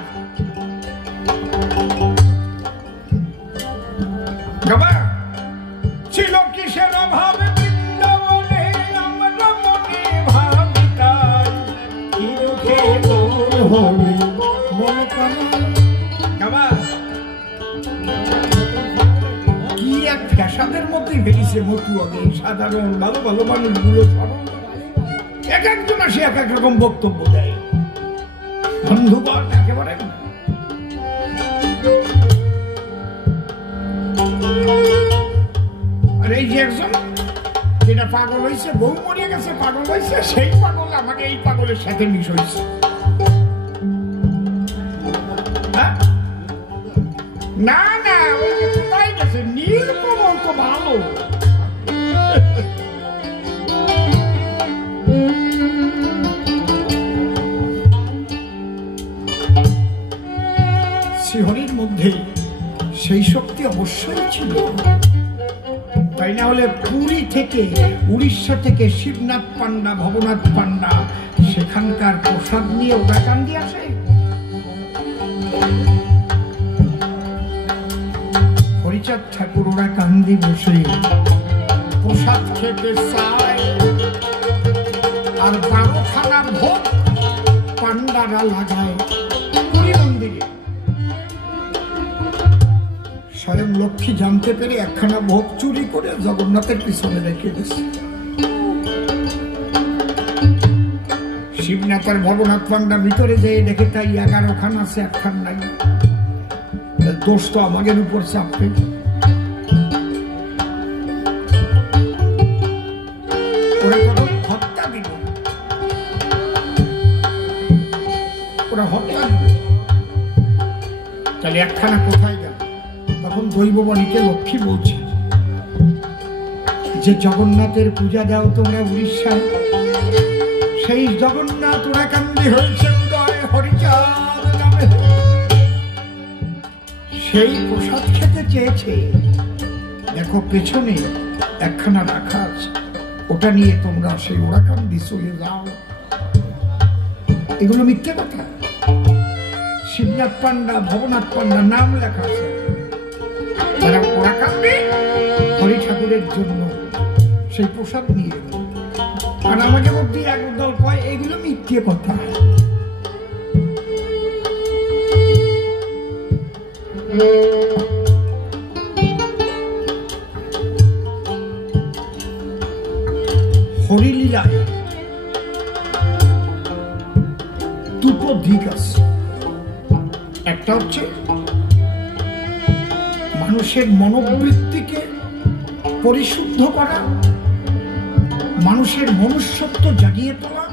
ছিল কিসের অভাবে বৃন্দাবনে, আমরা মনে ভাবি তাই, কি দুঃখে বহুর হলি বলকা নাই। কি এক ফ্যাসাদের মতোই বেরিয়েছে মতুয়াদের, সাধারণ ভালো ভালো মানুষগুলো সরল, এক একজন আসে এক এক রকম বক্তব্য দেয়, বন্ধুগণ একেবারে। আর এই যে একজন, যেটা পাগল হয়েছে, বউ মরিয়ে গেছে, পাগল হয়েছে, সেই পাগল আমাকে এই পাগলের সাথে মিশ হয়েছে। না না, ওই যে কোথায় গেছে, নীলকমল তো ভালো। শ্রীহরির মধ্যে সেই শক্তি অবশ্যই ছিল, তাই না হলে পুরী থেকে, উড়িষ্যা থেকে শিবনাথ পান্ডা, ভবনাথ পান্ডা সেখানকার প্রসাদ নিয়ে ওরা কান্দি আসে। হরিচাঁদ ঠাকুর ওরা কান্দি বসে প্রসাদ খেতে চায়, আর 12খানা ভোগ পান্ডারা লাগায় পুরী মন্দিরে। স্বয়ং লক্ষ্মী জানতে পেরে 1খানা ভোগ চুরি করে জগন্নাথের পিছনে রেখে গেছে। শিবনাথ আর ভবনাথ পান্ডা ভিতরে যেয়ে দেখে তাই 11খান আছে, 1খান নাই। দোষ তো আমাদের উপর চাপবে। ওরা তখন হত্যা দিল, ওরা হত্যা দিল। তাহলে 1খানা কোথায় গেল? তখন দৈববাণীকে লক্ষ্মী বলছে যে জগন্নাথের পূজা দাও তোমরা উড়িষ্যায়, সেই জগন্নাথ ওরা কান্দি হয়েছে উদয় হরিচাঁদ নামে। সেই প্রসাদ খেতে চেয়েছে, দেখো পেছনে 1খানা রাখা আছে, ওটা নিয়ে তোমরা সেই ওরাকান্দি চলে যাও। এগুলো মিথ্যে কথা। শিবনাথ পান্ডা, ভবনাথ পান্ডা নাম লেখা আছে, তারা ওরাকান্দি হরি ঠাকুরের জন্য সেই প্রসাদ নিয়ে গেল। আর আমাকে মধ্যে একদল কয় এগুলো মিথ্যে কথা। হরিলীলায় দুটো দিক আছে। একটা হচ্ছে মানুষের মনোবৃত্তিকে পরিশুদ্ধ করা, মানুষের মনুষ্যত্ব জাগিয়ে তোলা,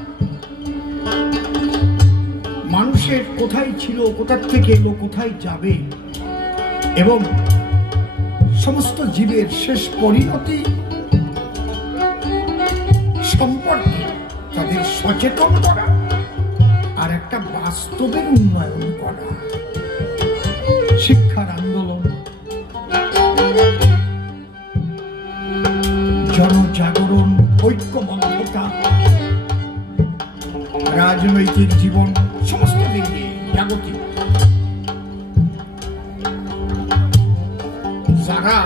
মানুষের কোথায় ছিল, কোথা থেকে এলো, কোথায় যাবে, এবং সমস্ত জীবের শেষ পরিণতি সম্পর্কে তাদের সচেতন করা, আর একটা বাস্তবের উন্নয়ন করা, শিক্ষার আন্দোলন, জনজাগরণ, ঐক্যবদ্ধতা, রাজনৈতিক জীবন, সমস্ত দিক দিয়ে জাগতিক। যারা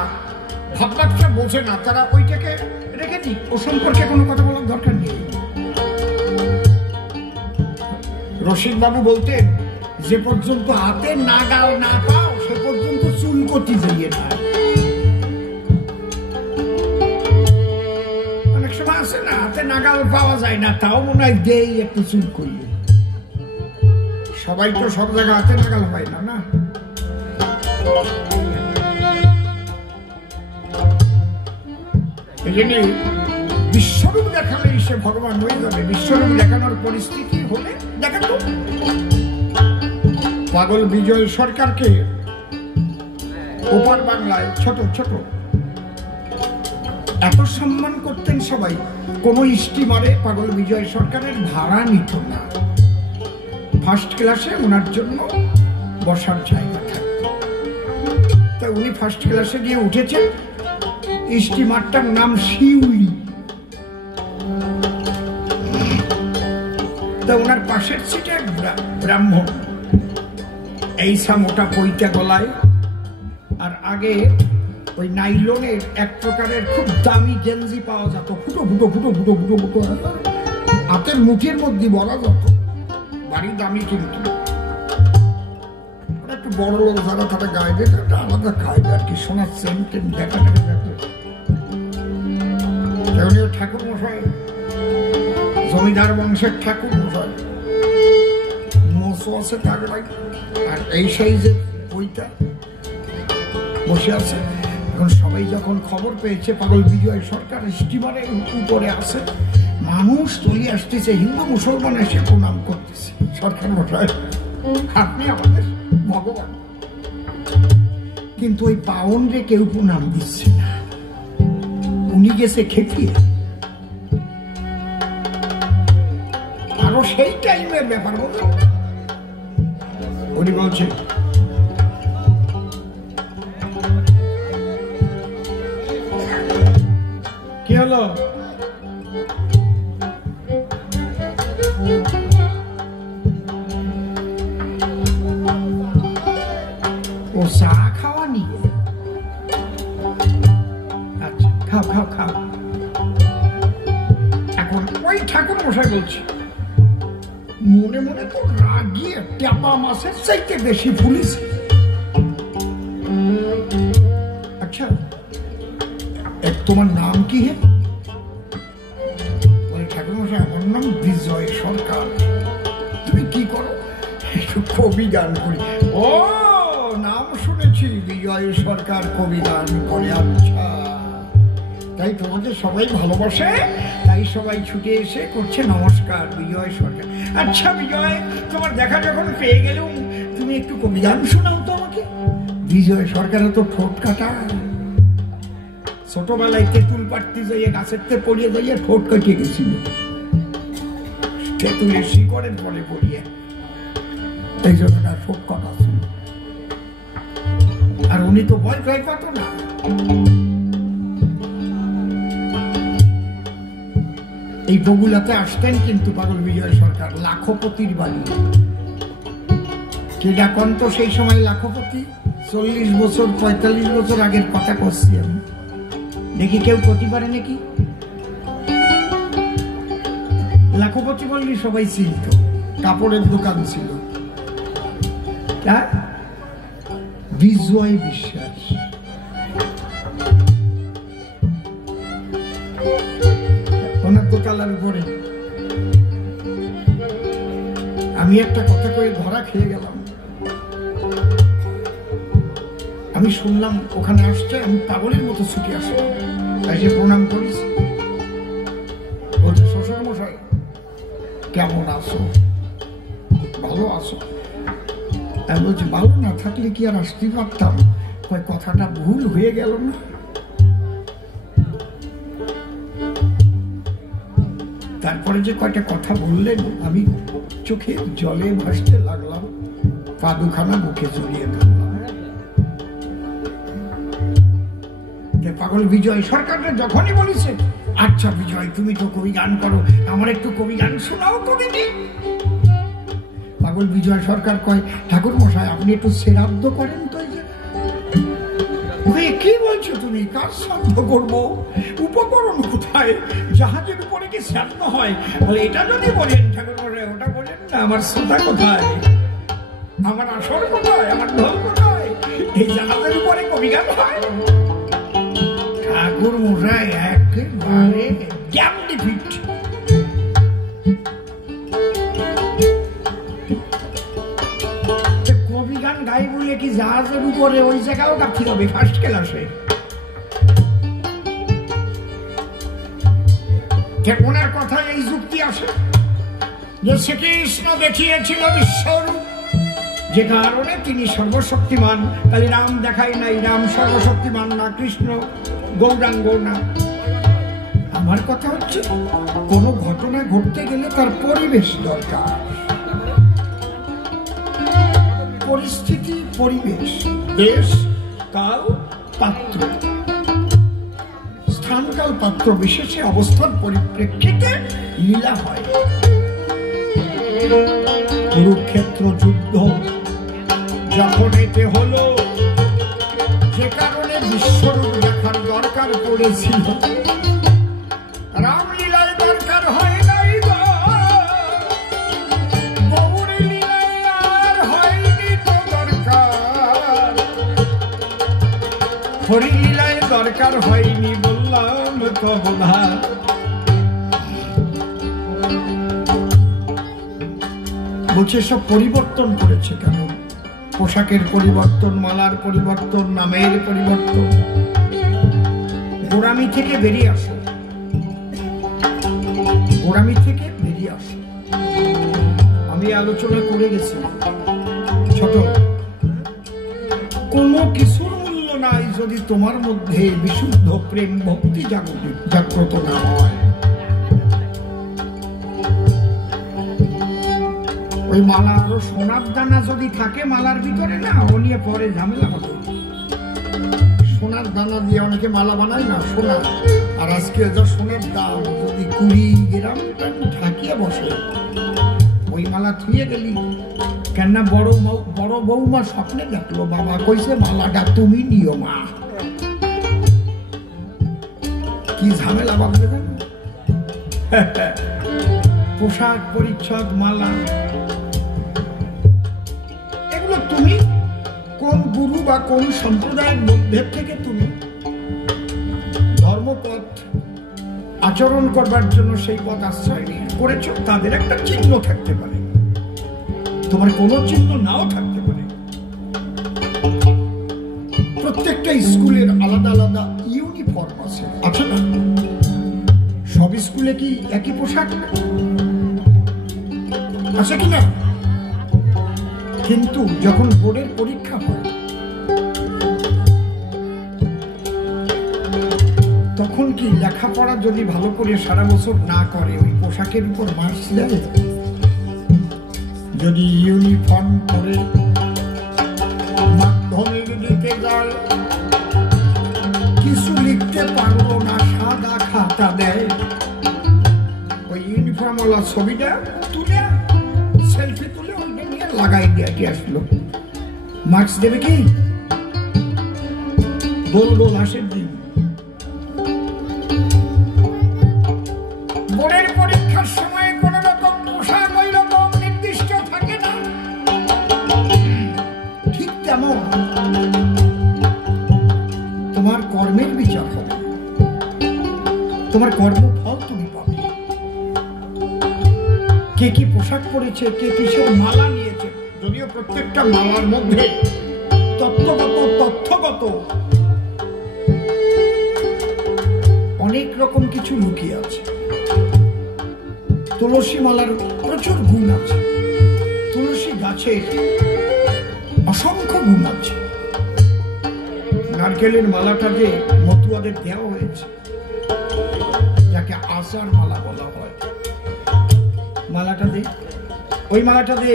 ভাবনাটা বোঝে না তারা ওইটাকে রেখে দিই, ও সম্পর্কে কোনো কথা বলার দরকার নেই। রশিদ বাবু বলতেন, যে পর্যন্ত হাতে নাগাল না পাও সে পর্যন্ত চুলকতি যাইয়ে না। অনেক সময় আছে না, হাতে নাগাল পাওয়া যায় না, তাও মনে হয় দেই একটু চুল করিয়ে। সবাই তো সব জায়গায় হাতে নাগাল পায় না, না? এই জন্য বিশ্বরূপ দেখালেই সে ভগবান হয়ে যাবে। বিশ্বরূপ দেখানোর পরিস্থিতি হলে দেখাতো। পাগল বিজয় সরকারকে ওপার বাংলায় ছোট ছোট এত সম্মান করতেন সবাই, কোন স্টিমারে পাগল বিজয় সরকারের ভাড়া নিত না। ফার্স্ট ক্লাসে ওনার জন্য বসার জায়গা থাকত। তা উনি ফার্স্ট ক্লাসে গিয়ে উঠেছেন, স্টিমারটার নাম শিউলি। তা ওনার পাশের সিটে ব্রাহ্মণ, এই মোটা পৈতা গলায়, আর আগে ওই নাইলনের এক প্রকারের খুব দামি গেঞ্জি পাওয়া যেত, ফুটো ফুটো ফুটো ফুটো ফুটো ফুটো, হাতের মুঠের মধ্যে বলা যেত, বাড়ি দামি। কিন্তু একটু বড় লোক যারা তারা গায়ে দেয়, একটা আলাদা খাইবে আর কি, সোনার সেন্ট দেখা দেখা যেত। ঠাকুর মশাই, জমিদার বংশের ঠাকুর মশাই, মোসো আছে তাগড়াই, আর এই সাইজের বইটা বসে আছে। এখন সবাই যখন খবর পেয়েছে পাগল বিজয় সরকার স্টিমারের উপরে আছে, মানুষ চলে আসতেছে, হিন্দু মুসলমান এসে প্রণাম করতেছে। সরকার মশাই, আপনি আমাদের ভগবান। কিন্তু ওই পাউন্ডে কেউ প্রণাম দিচ্ছে না, উনি গেছে খেপিয়ে। আরো সেই টাইমের ব্যাপার বলছেন, উনি বলছেন কি হলো, ও চা খাওয়া নিয়ে? আচ্ছা, খাও খাও খাও। এখন ওই ঠাকুর মশাই বলছে, মনে মনে তো রাগিয়ে ট্যাপা মাছের চাইতে বেশি পুলিশ। আচ্ছা, তোমার নাম কি? হে ঠাকুর মশাই, আমার নাম বিজয় সরকার। তুমি কি করো? একটু কবি গান করি। ও, নাম শুনেছি, বিজয় সরকার কবি গান করে। আচ্ছা, তাই তোমাদের সবাই ভালোবাসে, তাই সবাই ছুটে এসে করছে নমস্কার বিজয় সরকার। আচ্ছা বিজয়, তোমার দেখা যখন পেয়ে গেলুম, তুমি একটু কবি গান শোনাও তো আমাকে। বিজয় সরকারের তো ঠোঁট কাটা, ছোটবেলায় তেঁতুল পাড়তে যাইয়ে গাছের তে পড়িয়ে যাইয়ে ঠোঁট কাটিয়ে গেছিল, তেঁতুলের শিকড়ের পরে পড়িয়ে, এই জন্য ঠোঁট কাটা ছিল। আর উনি তো ভয় ভয় পাত না। এই বগুলাতে আসতেন কিন্তু পাগল বিজয় সরকার, লাখপতির বাড়ি। কে ডাকন তো সেই সময় লাখপতি? 40 বছর 45 বছর আগের কথা করছি আমি। দেখি কেউ করতে পারে নাকি? লাখপতি বললি সবাই চিনত, কাপড়ের দোকান ছিল। বিজয় বিশ্বাস, ওনার দোতলার উপরে। আমি একটা কথা কয়ে ধরা খেয়ে গেলাম। আমি শুনলাম ওখানে আসছে, আমি পাগলের মতো ছুটে আসলাম, এসে প্রণাম করিস। বলছে, শ্বশুর মশাই কেমন আছো? ভালো আছো? আমি বলছি, ভালো না থাকলে কি আর আসতে পারতাম? কথাটা ভুল হয়ে গেল না? তারপরে যে কয়টা কথা বললেন, আমি চোখে জলে ভাসতে লাগলাম, পা দুখানা মুখে জড়িয়ে ধরলাম। পাগল বিজয় সরকারটা যখনই বলেছে, আচ্ছা বিজয় তুমি তো কবি গান করো, আমার একটু কবি গান শোনাও কবিটি। পাগল বিজয় সরকার কয়, ঠাকুর মশাই আপনি একটু শ্রাদ্ধ করেন তো। কি বলছো তুমি? কার শ্রাদ্ধ করবো? উপকরণ কোথায়? জাহাজের উপরে কি শ্রাদ্ধ হয়? বলে, এটা যদি বলেন ঠাকুর মশাই, ওটা বলেন না। আমার শ্রোতা কোথায়? আমার আসর কোথায়? আমার ঢোল কোথায়? এই জাহাজের উপরে কবি গান হয়? ঠাকুর মশাই একেবারে জ্ঞান ডিফিট। কবি গান গাই বলে কি জাহাজের উপরে ওই জায়গাও গাঁথি হবে ফার্স্ট ক্লাসে? ওনার কথায় এই যুক্তি আসে যে শ্রীকৃষ্ণ দেখিয়েছিল বিশ্বরূপ, যে কারণে তিনি সর্বশক্তিমান। তাই রাম দেখায় নাই, রাম সর্বশক্তিমান না, কৃষ্ণ গৌরাঙ্গ না। আমার কথা হচ্ছে, কোন ঘটনা ঘটতে গেলে তার পরিবেশ দরকার, পরিস্থিতি, পরিবেশ, দেশ, কাল, পাত্র, স্থানকাল পাত্র বিশেষে অবস্থার পরিপ্রেক্ষিতে লীলা হয়। কুরুক্ষেত্র যুদ্ধ যখন এতে হলো, যে কারণে বিশ্বরূপ দেখার দরকার পড়েছিল, রামলীলায় দরকার হয় নাই, গৌর লীলায় আর হয়নি তো দরকার, হরি লীলায় দরকার হয়নি, বললাম তো বোধা। বলছে সব পরিবর্তন করেছে কেন? পোশাকের পরিবর্তন, মালার পরিবর্তন, নামের পরিবর্তন। গোড়ামি থেকে বেরিয়ে আসো, গোড়ামি থেকে বেরিয়ে আসো। আমি আলোচনা করে গেছি, ছোট কোনো কিছুর মূল্য নাই যদি তোমার মধ্যে বিশুদ্ধ প্রেম ভক্তি জাগ্রত না হয়। ওই মালা আরো সোনার দানা যদি থাকে মালার ভিতরে, না ও নিয়ে পরে ঝামেলা হবে। সোনার দানা দিয়ে অনেকে মালা বানায় না, সোনা। আর আজকে যা সোনার দাম, যদি 20 গ্রাম ঢাকিয়ে বসে, ওই মালা থুয়ে গেলি কেন? বড় বৌমা স্বপ্নে দেখলো, বাবা কইছে মালাটা তুমি নিও মা। কি ঝামেলা ভাববে জানো? পোশাক পরিচ্ছদ, মালা, এগুলো তুমি কোন গুরু বা কোন সম্প্রদায়ের মধ্যে থেকে তুমি ধর্মপথ আচরণ করবার জন্য সেই পথ আশ্রয় নিয়ে করেছ, তাদের একটা চিহ্ন থাকতে পারে, তোমার কোনো চিহ্ন নাও থাকতে পারে। প্রত্যেকটা স্কুলের আলাদা আলাদা ইউনিফর্ম আছে, আছে না? সব স্কুলে কি একই পোশাক আছে কিনা? কিন্তু যখন বোর্ডের পরীক্ষা হয় তখন কি লেখাপড়া যদি ভালো করে সারা বছর না করে ওই পোশাকের উপর মার্কস দেয়? যদি ইউনিফর্ম করে মাধ্যমিক দিতে যায়, কিছু লিখতে পারলো না, সাদা খাতা দেয়, ওই ইউনিফর্মওয়ালা ছবিটা তুলে সেলফি তুলে ওইটা নিয়ে লাগাই দিয়ে আসলো, মার্কস দেবে কি? গোল গোল হাসির দিন। বোর্ডের পরীক্ষার সময় কোন রকম পোশাক ওই রকম নির্দিষ্ট থাকে না। ঠিক তেমন তোমার কর্মের বিচার হবে, তোমার কর্মফল তুমি পাবে। কে কি পোশাক পরেছে, কে কিসের মালা নিয়েছে, যদিও প্রত্যেকটা মালার মধ্যে তথ্যগত অনেক রকম কিছু লুকিয়ে আছে। তুলসী মালার প্রচুর গুণ আছে, তুলসী গাছের অসংখ্য গুণ আছে। নারকেলের মালাটা যে মতুয়াদের দেওয়া হয়েছে, যাকে আচার মালা বলা হয়, মালাটা দে, ওই মালাটা দে।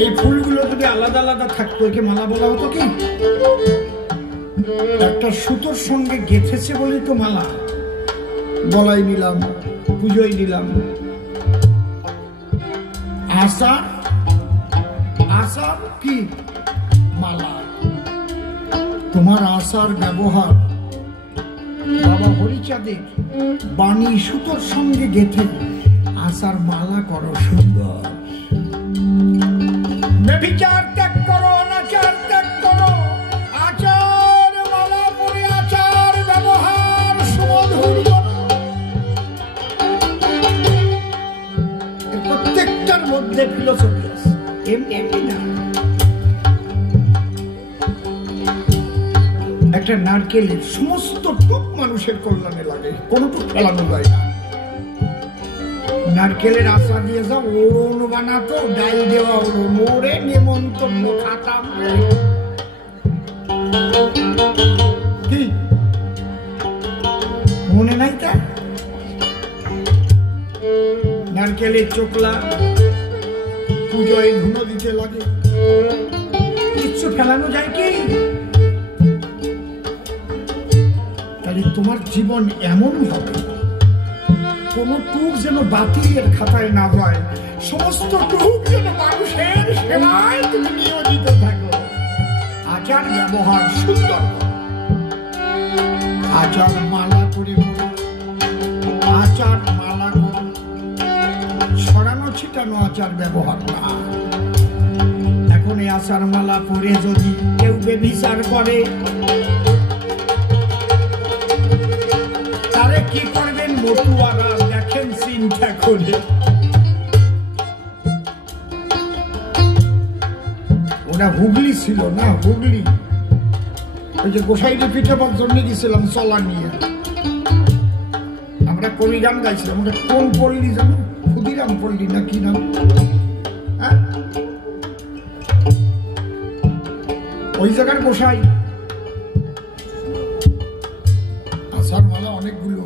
এই ফুলগুলো যদি আলাদা আলাদা থাকতো একে মালা বলা হতো কি? একটা সুতোর সঙ্গে গেঁথেছে বলে তো মালা, গলায় নিলাম, পুজোয় দিলাম। আচার, আচার কি? মালা। তোমার আচার ব্যবহার বাবা হরিচাঁদের বাণী সুতোর সঙ্গে গেঁথে আচার মালা করো সুন্দর। ব্যভিচার ত্যাগ করো, অনাচার ত্যাগ করো, আচার মালা পরে আচার ব্যবহার সুমধুর করো। প্রত্যেকটার মধ্যে ফিলোসফি আছে, এমনি এমনি না। একটা নারকেলের সমস্ত টুক মানুষের কল্যাণে লাগে, কোনো টুক ফেলানো যায় না। নারকেলের আশা দিয়ে যাও, ওরণ বানাতো, ডাল দেওয়া ওরণ, ওরে নেমন্তন্ন খাতাম। কি মনে নাই তা? নারকেলের চোকলা পুজোয় ধুনো দিতে লাগে, কিচ্ছু ফেলানো যায় কি? তাহলে তোমার জীবন এমন হবে, কোন টুক যেন বাতিলের খাতায় না যায়, সমস্ত টুক যেন মানুষের সেবায় তুমি নিয়োজিত থাকো। আচার ব্যবহার সুন্দর, আচার মালা করে, আচার মালা করে, ছড়ানো ছিটানো আচার ব্যবহার না। এখন এই আচার মালা পরে যদি কেউ বেবিচার করে, তারে কি করবেন মতুয়ারা দেখেন চিন্তা করে। ওটা হুগলি ছিল না, হুগলি। ওই যে গোসাইকে পিঠাবার জন্য গেছিলাম চলা নিয়ে, আমরা কবি গান গাইছিলাম। ওটা কোন পল্লী জানো? ক্ষুদিরাম পল্লী না কি নাম? হ্যাঁ, ওই জায়গার গোসাই। আসার মালা অনেকগুলো।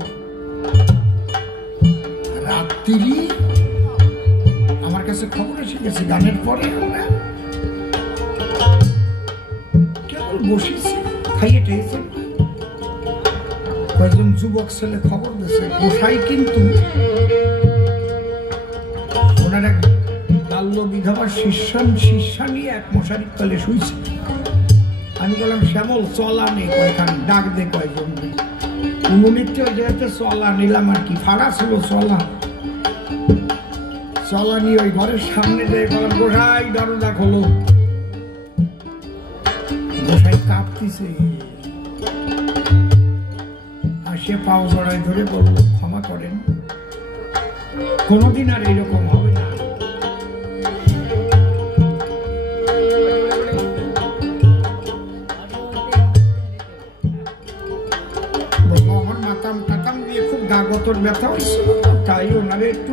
রাত্রি আমার কাছে খবর এসে গেছে, গানের পরে আমরা কেবল বসেছি, খাইয়ে টেয়েছে। কয়েকজন যুবক ছেলে খবর দিয়েছে গোসাই কিন্তু ওনার এক বাল্য বিধবা শিষ্যা নিয়ে এক মশারির তলে শুয়েছে। আমি বললাম শ্যামল চলা নেই কয়খান, ডাক দে কয়জন। উন্নতি ওই জায়গাতে চলা নিলাম আর কি, ভাড়া ছিল চলা নিয়ে ওই ঘরের সামনে যেয়ে বললাম গোসাই দরজা খোলো। গোসাই কাঁপতিছে, আসে পাও জড়াই ধরে বলল ক্ষমা করেন, কোনোদিন আর এইরকম হবে না। আমার মাতাম টাতাম দিয়ে খুব গা গতর ব্যথা হয়েছিল, তাই ওনারে একটু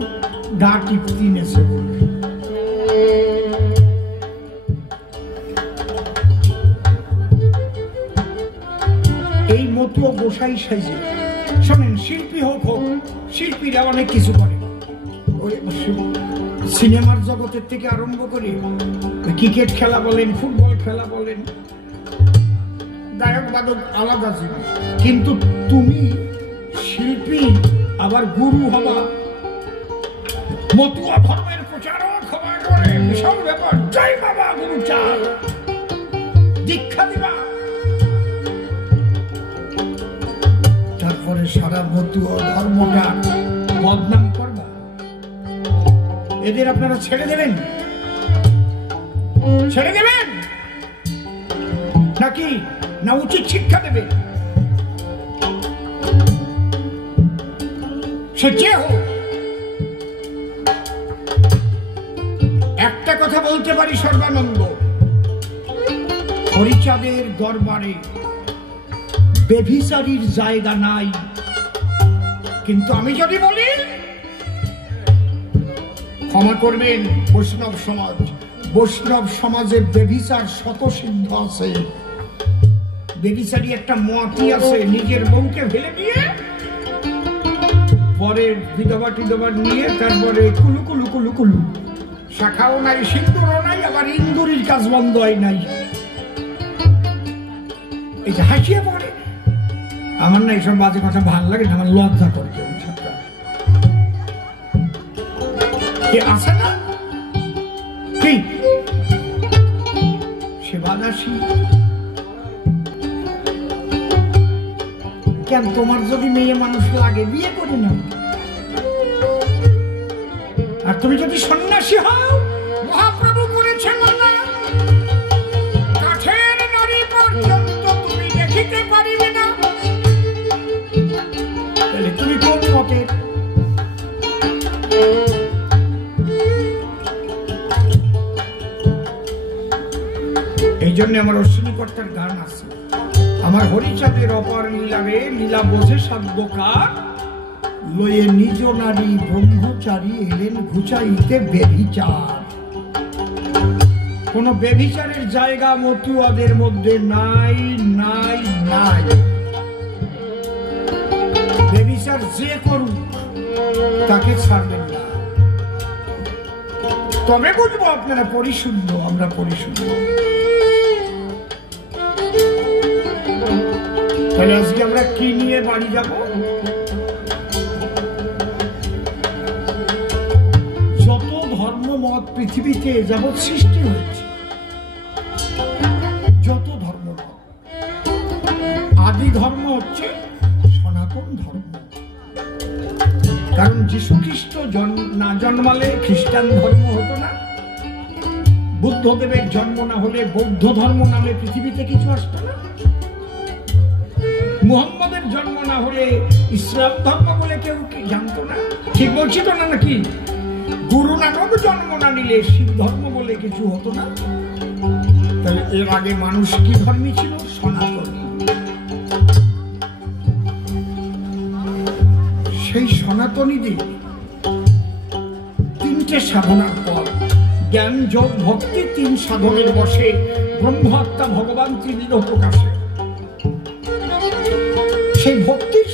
গা টিপতি নেছে। এই মতো গোসাই সাইজে শোনেন, শিল্পী হোক, শিল্পীরা অনেক কিছু করে। সিনেমার জগতের থেকে আরম্ভ করে ক্রিকেট খেলা বলেন, ফুটবল খেলা বলেন, গায়ক বাদক আলাদা জিনিস। কিন্তু তুমি শিল্পী আবার গুরু হবা, মতুয়া ধর্মের প্রচারক হবা, বিশাল ব্যাপার। জয় বাবা গুরু চাল দীক্ষা দিবা, তারপরে সারা মতুয়া ধর্মটা বদনাম করবা। এদের আপনারা ছেড়ে দেবেন নাকি না উচিত শিক্ষা দেবে? সে যে হোক, একটা কথা বলতে পারি সর্বানন্দ, হরিচাঁদের দরবারে বেভিচারীর জায়গা নাই। কিন্তু আমি যদি বলি, ক্ষমা করবেন বৈষ্ণব সমাজে বেভিচার শতসিদ্ধ আছে। বেভিচারী একটা মতি আছে, নিজের বউকে ফেলে দিয়ে পরে বিধবা টিধবা নিয়ে তারপরে কুলু কুলু কুলু কুলু, শাখাও নাই, সিন্দুরও নাই, আবার ইন্দুরির কাজ বন্ধ হয় নাই। এই যে হাসিয়ে পড়ে, আমার না এইসব বাজে কথা ভালো লাগে না, আমার লজ্জা করে। আছে না কি সে বাদাসী? কেন তোমার যদি মেয়ে মানুষ লাগে বিয়ে করে নাও, আর তুমি যদি সন্ন্যাসী হও, মহাপ্রভু করেছেন না, কাঠের নারী পর্যন্ত তুমি দেখিতে পারিবে না। তাহলে তুমি কোন মতের? এই জন্য আমার অশ্বিনী কর্তার গান আছে, আমার হরিচাঁদের অপার লীলারে লীলা বোঝে সাধ্যকার, লয়ে নিজ নারী ব্রহ্মচারী এলেন ঘুচাইতে বেভিচার। কোন বেভিচারের জায়গা মতুয়াদের মধ্যে নাই নাই নাই। বেভিচার যে করুক তাকে ছাড়বেন না। তবে বুঝবো আপনারা পরিশুদ্ধ, আমরা পরিশুদ্ধ। তাহলে আজকে আমরা কি নিয়ে বাড়ি যাব? যত ধর্ম মত পৃথিবীতে যাবৎ সৃষ্টি হয়েছে, যত ধর্ম মত, আদি ধর্ম হচ্ছে সনাতন ধর্ম। কারণ যীশু খ্রিস্ট না জন্মালে খ্রিস্টান ধর্ম হতো না, বুদ্ধদেবের জন্ম না হলে বৌদ্ধ ধর্ম নামে পৃথিবীতে কিছু আসতো না, মুহাম্মদের জন্ম না হলে ইসলাম ধর্ম বলে কেউ জানতো না। ঠিক বলছি তো না নাকি? গুরু নানক জন্ম না নিলে শিব ধর্ম বলে কিছু হতো না। তাহলে এর আগে মানুষ কি ধর্মী ছিল? সনাতন। সেই সনাতনীদের তিনটে সাধনার পর জ্ঞান, যোগ, ভক্তি, তিন সাধনের বসে ব্রহ্ম আত্মা ভগবান ত্রিবিধ প্রকাশে সেই ভক্তির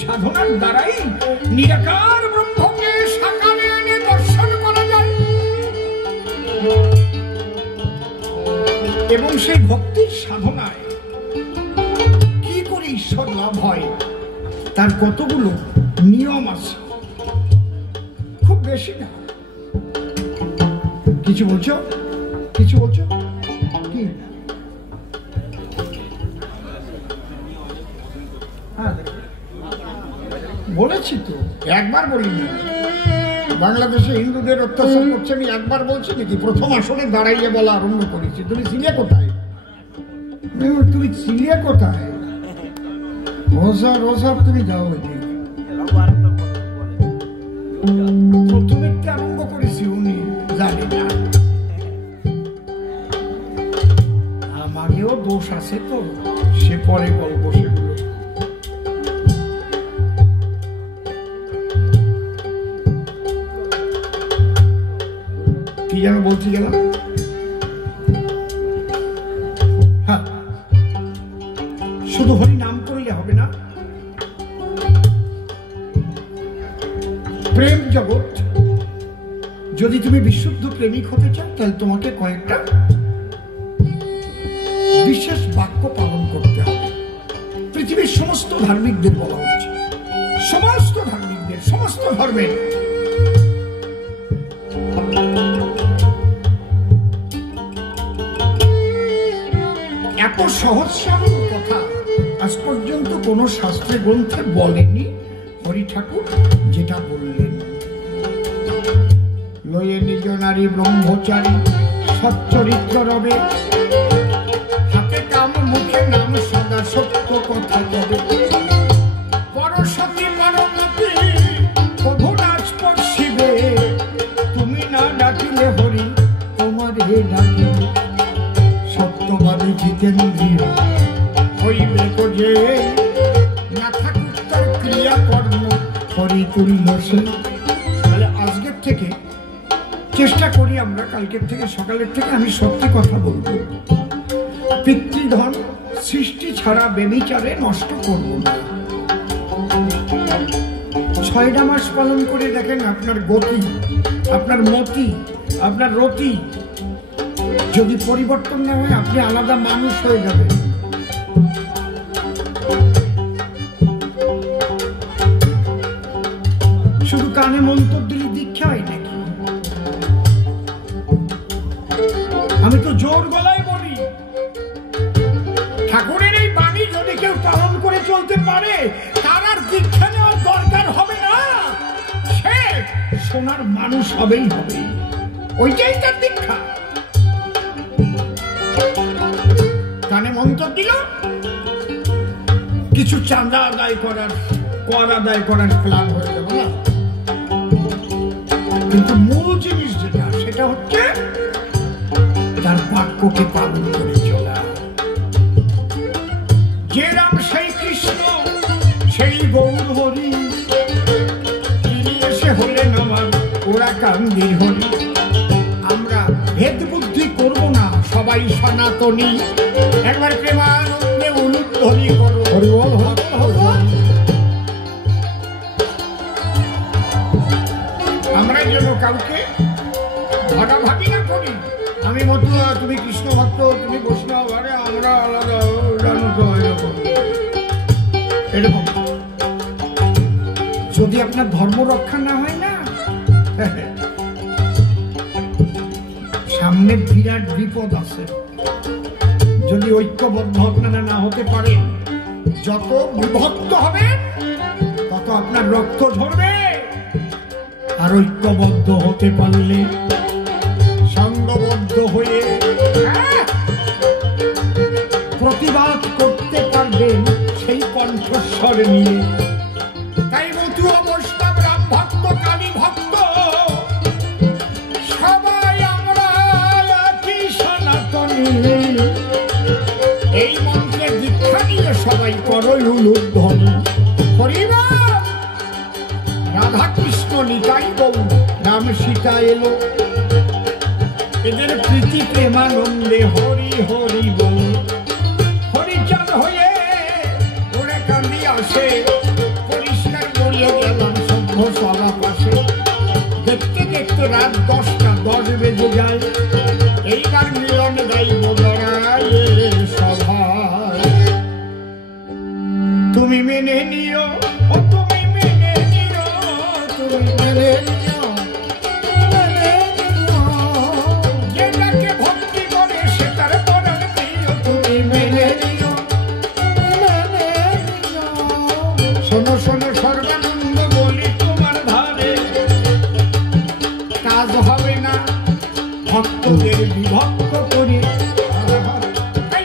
সাধনার দ্বারাই নিরাকার ব্রহ্মকে সাকারে এনে দর্শন করা যায়। এবং সেই ভক্তির সাধনায় কি করে ঈশ্বর লাভ হয় তার কতগুলো নিয়ম আছে, খুব বেশি না। কিছু বলছো কি? হ্যাঁ বলেছি তো, একবার বলিনি। বাংলাদেশে হিন্দুদের অত্যাচার করছে আমি একবার বলছি নাকি? প্রথম আসরে দাঁড়াইয়ে বলা আরম্ভ করেছি। তুমি ছিলে কোথায়? তুমি ছিলে কোথায়? রোজা তুমি যাও। প্রথমে আরম্ভ করেছি উনি জানি না। আমারও দোষ আছে তো, সে পরে গল্প সেগুলো। কি যেন বলতে গেলাম? হ্যাঁ, শুধু হরি নাম করলে হবে না। প্রেম জগৎ, যদি তুমি বিশুদ্ধ প্রেমিক হতে চাও তাহলে তোমাকে কয়েকটা বিশেষ বাক্য পালন করতে হবে। পৃথিবীর সমস্ত ধার্মিকদের বলা হচ্ছে, সমস্ত ধার্মিকদের, সমস্ত ধর্মের। এত সহজ সরল কথা আজ পর্যন্ত কোন শাস্ত্রে গ্রন্থে বলেনি হরি ঠাকুর যেটা বললেন। লয়ে নিজ নারী ব্রহ্মচারী সচ্চরিত্র রবে, হাতে কাম মুখে নাম সদা সত্য কথা তবে। পরশতী পরমতি প্রভু নাচ পড়শিবে, তুমি না ডাকিলে হরি তোমার হে ডাকি। সত্যবাদী জিতেন্দ্রিয় হইবে যে, না থাকুক তার ক্রিয়া কর্ম হরি তুল্য সে। তাহলে আজকের থেকে চেষ্টা করি আমরা, কালকের থেকে সকালের থেকে আমি সত্যি কথা বলবো। পিতৃধন সৃষ্টি ছাড়া বেবিচারে নষ্ট করব না। 6টা মাস পালন করে দেখেন আপনার গতি, আপনার মতি, আপনার রতি যদি পরিবর্তন না হয় আপনি আলাদা মানুষ হয়ে যাবেন। শুধু কানে মন্তর দিলে দীক্ষা হয় নাকি? আমি তো জোর গলায় বলি, ঠাকুরের এই বাণী যদি কেউ পালন করে চলতে পারে তার আর দীক্ষা নেওয়ার দরকার হবে না। সে সোনার মানুষ হবেই হবে, ওইটাই তার দীক্ষা। কানে মন্ত্র দিল, কিছু চাঁদা আদায় করার, কর আদায় করার প্ল্যান হয়ে যাবে না। কিন্তু মূল জিনিস যেটা, সেটা হচ্ছে তার বাক্যকে পালন করে চলা। যে রাম সেই কৃষ্ণ, সেই গৌর হরি, তিনি এসে হলেন আমার ওরা কান্দির হরি। আমরা ভেদ বুদ্ধি করব না, সবাই সনাতনী। একবার প্রেমানন্দে উলুধ্বনি করো হরি বল হরি। আমরা যেন কাউকে ভাগাভাগি না করি। আমি মতুয়া, তুমি কৃষ্ণ ভক্ত, তুমি বৈষ্ণব, আরে আমরা আলাদা, জানো তো এরকম। এরকম যদি আপনার ধর্ম রক্ষা না হয় না, সামনে বিরাট বিপদ আছে। যদি ঐক্যবদ্ধ আপনারা না হতে পারেন, যত বিভক্ত হবেন তত আপনার রক্ত ঝরবে। আর ঐক্যবদ্ধ হতে পারলে, সংঘবদ্ধ হয়ে প্রতিবাদ করতে পারবেন সেই কণ্ঠস্বর নিয়ে। তাই মতুয়া, বৈষ্ণব, রাম ভক্ত, কালী ভক্ত, সবাই আমরা রাধা কৃষ্ণ নিতাই গৌর রাম সীতা এলো এদের প্রীতি প্রেমানন্দে হরি হরি বল হরিচাঁদ হয়ে ওরে কান্দি আসে পরিষ্কার করিয়ে গেলাম সভ্য সভা পাশে দেখতে দেখতে রাত 10টা 10 বেজে যায় এইবার মিলন গাইব লড়াই সভায় তুমি মেনে নিও ও তুমি মেনে নিও তুমি মেনে নিও যেটাকে ভক্তি করে সে তার পরাণ প্রিয় তুমি মেনে নিও শোনো শোনো সর্বানন্দ বলি তোমার ধারে কাজ হবে না ভক্তদের বিভক্ত করি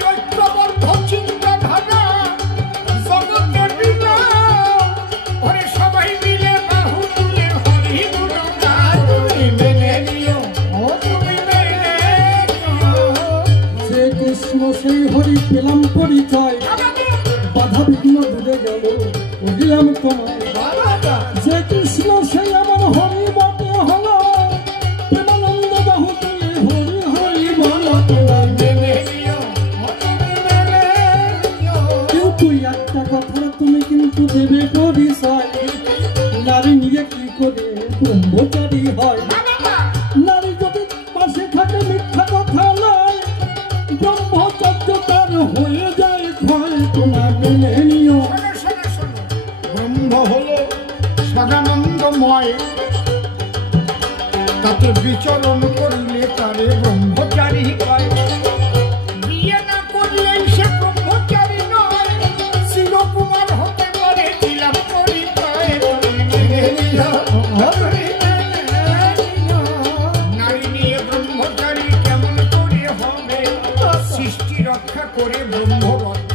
ঐক্যবদ্ধ চিন্তাধারা জগতে বিনা ওরে সবাই মিলে বাহু তুলে হরি গুণ গায় তুমি মেনে নিও ও তুমি মেনে নিও শ্রী কৃষ্ণ সেই হরি পেলাম পরিচয় বাধা বিঘ্ন দূরে গেল বুঝলাম তোমায় যে কৃষ্ণ সেই আমার হরি বটে হলো প্রেমানন্দ বাহু তুলে হরি হরি বলো তোমার মেনে নিও ও তুমি মেনে নিও কিন্তু একটা কথা তুমি কিন্তু দেবে পরিচয় নারী নিয়ে কি করে ব্রহ্মচারী হয় নারী যদি পাশে থাকে মিথ্যা কথা নয় ব্রহ্মচর্য তার হয়ে যায় ক্ষয় তোমার মেনে নিও শোনো শোনো শোনো ব্রহ্ম হলো সদানন্দময় তাতে বিচরণ করিলে তারে ব্রহ্মচারী হয় বিয়ে না করলেই সে ব্রহ্মচারী নয় শিবকুমার হতে পারে দিলাম পরিচয় তুমি মেনে নিও, তুমি মেনে নিও। নারী নিয়ে ব্রহ্মচারী কেমন করে হবে সৃষ্টি রক্ষা করে ব্রহ্মবদ্ধ